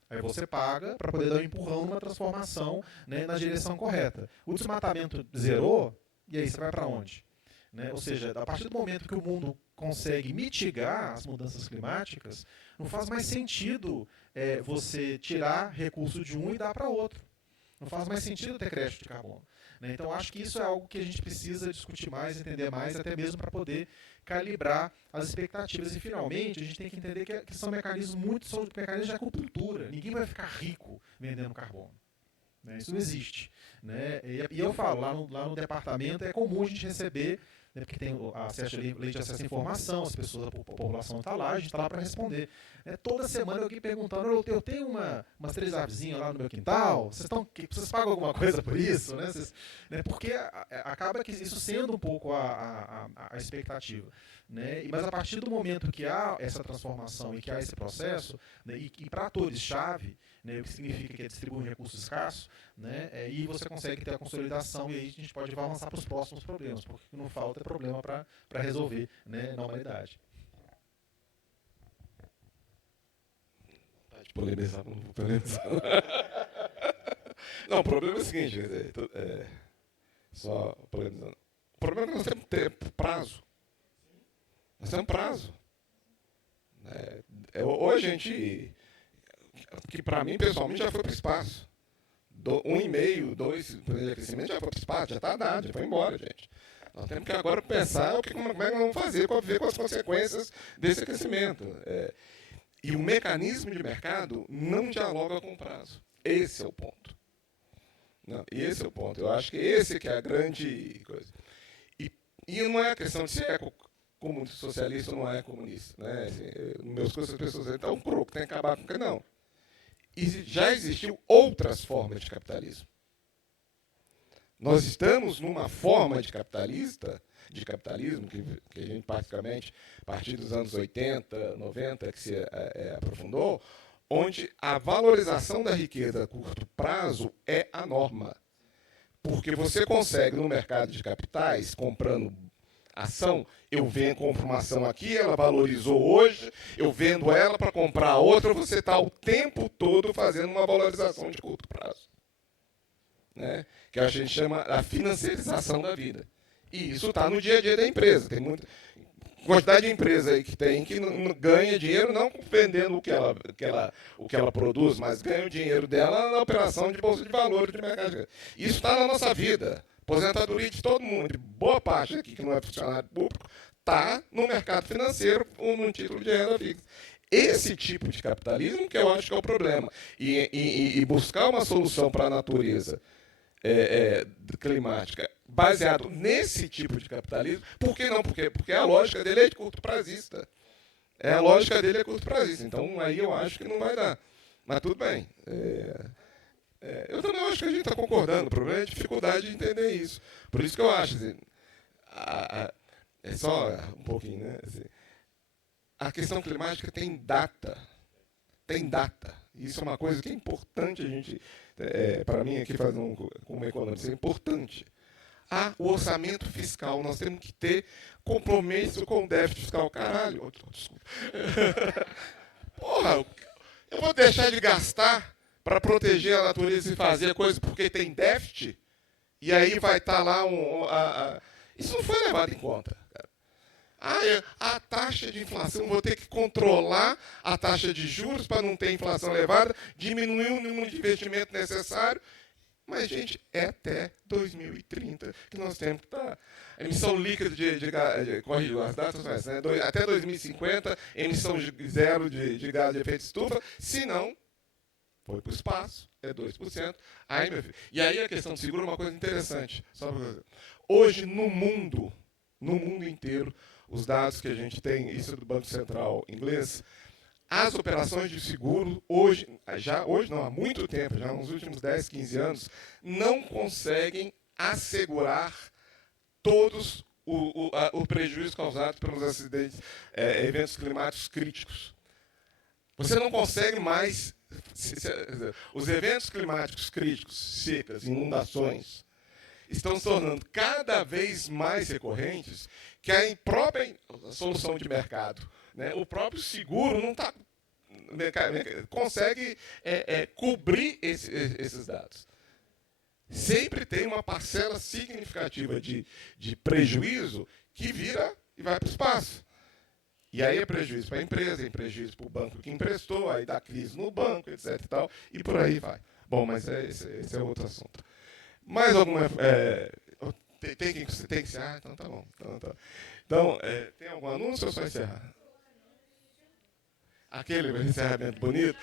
Aí você paga para poder dar um empurrão numa transformação, né, na direção correta. O desmatamento zerou, e aí você vai para onde? Né? Ou seja, a partir do momento que o mundo consegue mitigar as mudanças climáticas, não faz mais sentido você tirar recurso de um e dar para outro. Não faz mais sentido ter crédito de carbono, né? Então, acho que isso é algo que a gente precisa discutir mais, entender mais, até mesmo para poder calibrar as expectativas. E, finalmente, a gente tem que entender que são mecanismos de acupuntura. Ninguém vai ficar rico vendendo carbono, né? Isso não existe, né? E eu falo, lá no departamento é comum a gente receber, né, porque tem lei de acesso à informação, as pessoas, a população está lá, a gente está lá para responder. Toda semana alguém perguntando, eu tenho umas 3 avezinhas lá no meu quintal, vocês pagam alguma coisa por isso? Né, porque acaba que isso sendo um pouco a expectativa. Né? Mas a partir do momento que há essa transformação e que há esse processo, né, e para atores-chave, né, o que significa que distribui um recurso escasso, né, e você consegue ter a consolidação, e aí a gente pode avançar para os próximos problemas, porque não falta problema para resolver, né, na humanidade. Pode polemizar, não vou polemizar. Não, o problema é o seguinte, só polemizando. O problema é que nós temos prazo. Nós temos prazo. Hoje a gente, que para mim pessoalmente já foi para o espaço. 1,5, 2 de crescimento já foi para o espaço, já está dado, já foi embora, gente. Nós temos que agora pensar como é que nós vamos fazer para ver com as consequências desse crescimento. E o mecanismo de mercado não dialoga com o prazo. Esse é o ponto. Não, esse é o ponto. Eu acho que esse que é a grande coisa. E não é a questão de ser socialista ou não é comunista. Né? Assim, nos meus cursos as pessoas dizem, então tem que acabar com o que não. E já existiu outras formas de capitalismo. Nós estamos numa forma de capitalismo, que a gente praticamente, a partir dos anos 80, 90, que se aprofundou, onde a valorização da riqueza a curto prazo é a norma. Porque você consegue, no mercado de capitais, comprando ação, eu compro uma ação aqui, ela valorizou hoje, eu vendo ela para comprar outra, você está o tempo todo fazendo uma valorização de curto prazo. Né? Que a gente chama a financiarização da vida. E isso está no dia a dia da empresa. Tem muita quantidade de empresa aí que não ganha dinheiro não vendendo o que ela produz, mas ganha o dinheiro dela na operação de bolsa de valores de mercado. Isso está na nossa vida. Aposentadoria de todo mundo, boa parte aqui que não é funcionário público, está no mercado financeiro ou num título de renda fixa. Esse tipo de capitalismo que eu acho que é o problema. E buscar uma solução para a natureza climática baseado nesse tipo de capitalismo, por que não? Porque a lógica dele é de curto prazista. A lógica dele é curto prazista. Então, aí eu acho que não vai dar. Mas tudo bem. Eu também acho que a gente está concordando. O problema é a dificuldade de entender isso. Por isso que eu acho, assim, é só um pouquinho, né? Assim, a questão climática tem data. Tem data. Isso é uma coisa que é importante a gente, para mim, aqui fazendo como economista, é importante. O orçamento fiscal. Nós temos que ter compromisso com o déficit fiscal. Caralho, desculpa. Porra, eu vou deixar de gastar para proteger a natureza e fazer coisa porque tem déficit? E aí vai estar lá Isso não foi levado em conta. A taxa de inflação, vou ter que controlar a taxa de juros para não ter inflação elevada, diminuir o número de investimento necessário. Mas, gente, é até 2030 que nós temos que estar. Emissão líquida corrigiu as datas, mas, né, até 2050, emissão zero de gás de efeito estufa, se não, foi para o espaço, é 2%. Aí, meu filho, e aí a questão do seguro é uma coisa interessante. Hoje, no mundo inteiro, os dados que a gente tem, isso é do Banco Central inglês, as operações de seguro, hoje não, há muito tempo, já nos últimos 10, 15 anos, não conseguem assegurar todos o prejuízo causado pelos acidentes, eventos climáticos críticos. Você não consegue mais... Os eventos climáticos críticos, secas, inundações, estão se tornando cada vez mais recorrentes que a própria solução de mercado, né, o próprio seguro não consegue cobrir esses dados. Sempre tem uma parcela significativa de prejuízo que vira e vai para o espaço. E aí é prejuízo para a empresa, é prejuízo para o banco que emprestou, aí dá crise no banco, etc. E tal, e por aí vai. Bom, mas esse é outro assunto. Mais alguma... tem que encerrar? Então tá bom. Então, tem algum anúncio ou só encerrar? Aquele encerramento bonito.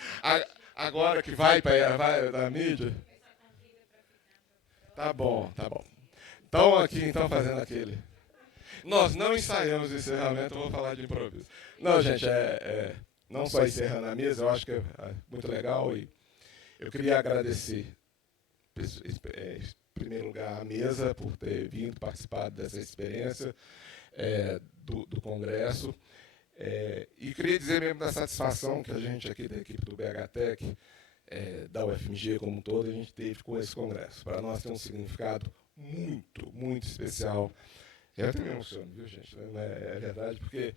Agora que vai da mídia. Tá bom. Então, aqui, fazendo aquele. Nós não ensaiamos o encerramento, eu vou falar de improviso. Não, gente, não só encerrando a mesa, eu acho que é muito legal. E eu queria agradecer, em primeiro lugar, a mesa por ter vindo participar dessa experiência do Congresso. E queria dizer mesmo da satisfação que a gente aqui da equipe do BHTEC, da UFMG como um todo, a gente teve com esse Congresso. Para nós tem um significado muito, muito especial. Eu até me emociono, viu, gente? É verdade, porque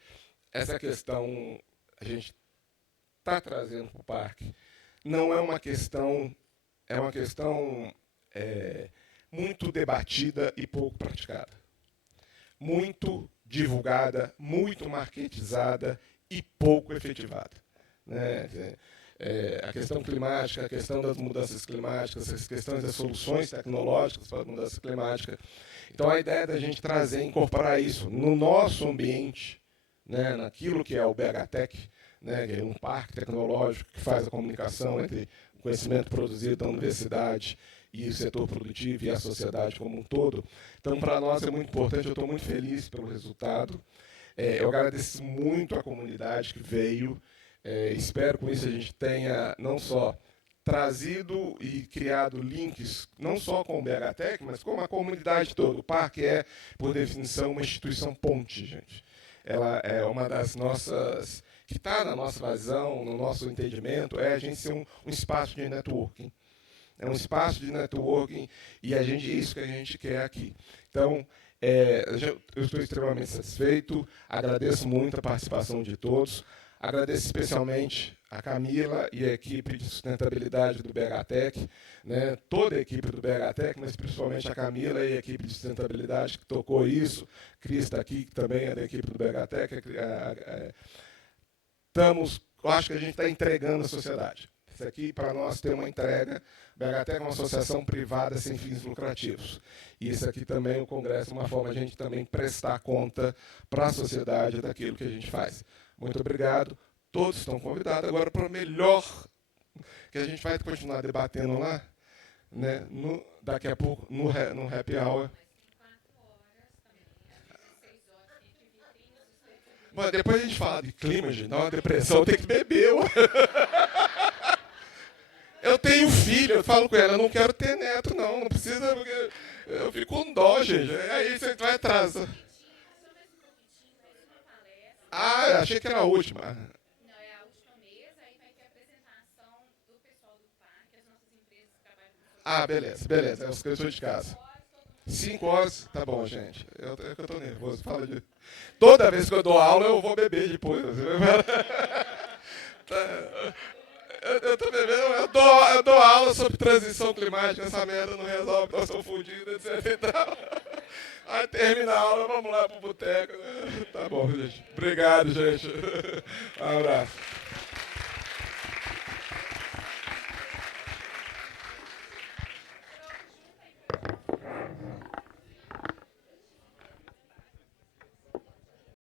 essa questão a gente está trazendo para o parque. Não é uma questão... É uma questão muito debatida e pouco praticada. Muito divulgada, muito marketizada e pouco efetivada. Né? A questão climática, a questão das mudanças climáticas, as questões das soluções tecnológicas para a mudança climática. Então, a ideia da gente trazer, incorporar isso no nosso ambiente, né, naquilo que é o BHTEC, né, que é um parque tecnológico que faz a comunicação entre o conhecimento produzido da universidade e o setor produtivo e a sociedade como um todo. Então, para nós é muito importante, eu estou muito feliz pelo resultado. Eu agradeço muito à comunidade que veio. Espero com isso a gente tenha não só trazido e criado links, não só com o BHTEC, mas com a comunidade toda. O parque é, por definição, uma instituição ponte, gente. Ela é uma das nossas que está na nossa visão, no nosso entendimento, é a gente ser um espaço de networking. É um espaço de networking e é isso que a gente quer aqui. Então, eu estou extremamente satisfeito, agradeço muito a participação de todos, agradeço especialmente a Camila e a equipe de sustentabilidade do BHTEC, né, toda a equipe do BHTEC, mas principalmente a Camila e a equipe de sustentabilidade que tocou isso. Cris está aqui, que também é da equipe do BHTEC. Eu acho que a gente está entregando a sociedade. Isso aqui, para nós, tem uma entrega. O BHTEC é uma associação privada sem fins lucrativos. E isso aqui também, o Congresso, é uma forma de a gente também prestar conta para a sociedade daquilo que a gente faz. Muito obrigado. Todos estão convidados agora para o melhor, que a gente vai continuar debatendo lá, né, daqui a pouco, no Happy Hour. Bom, depois a gente fala de clima, gente, dá uma depressão, tem que beber. Eu tenho filho, eu falo com ela, eu não quero ter neto, não precisa, porque eu fico com dó, gente. Aí você vai atrás. Ah, achei que era a última. Não, é a última mesa, aí vai ter a apresentação do pessoal do parque, as nossas empresas que trabalham com... Ah, beleza, é os pessoas de casa. 5 horas, tá bom, gente. Eu tô nervoso, fala de... Toda vez que eu dou aula, eu vou beber depois. Eu tô bebendo, eu dou aula sobre transição climática, essa merda não resolve, nós somos fundidos, etc e tal. Aí termina a aula, vamos lá pro boteco. Tá bom, gente. Obrigado, gente. Um abraço.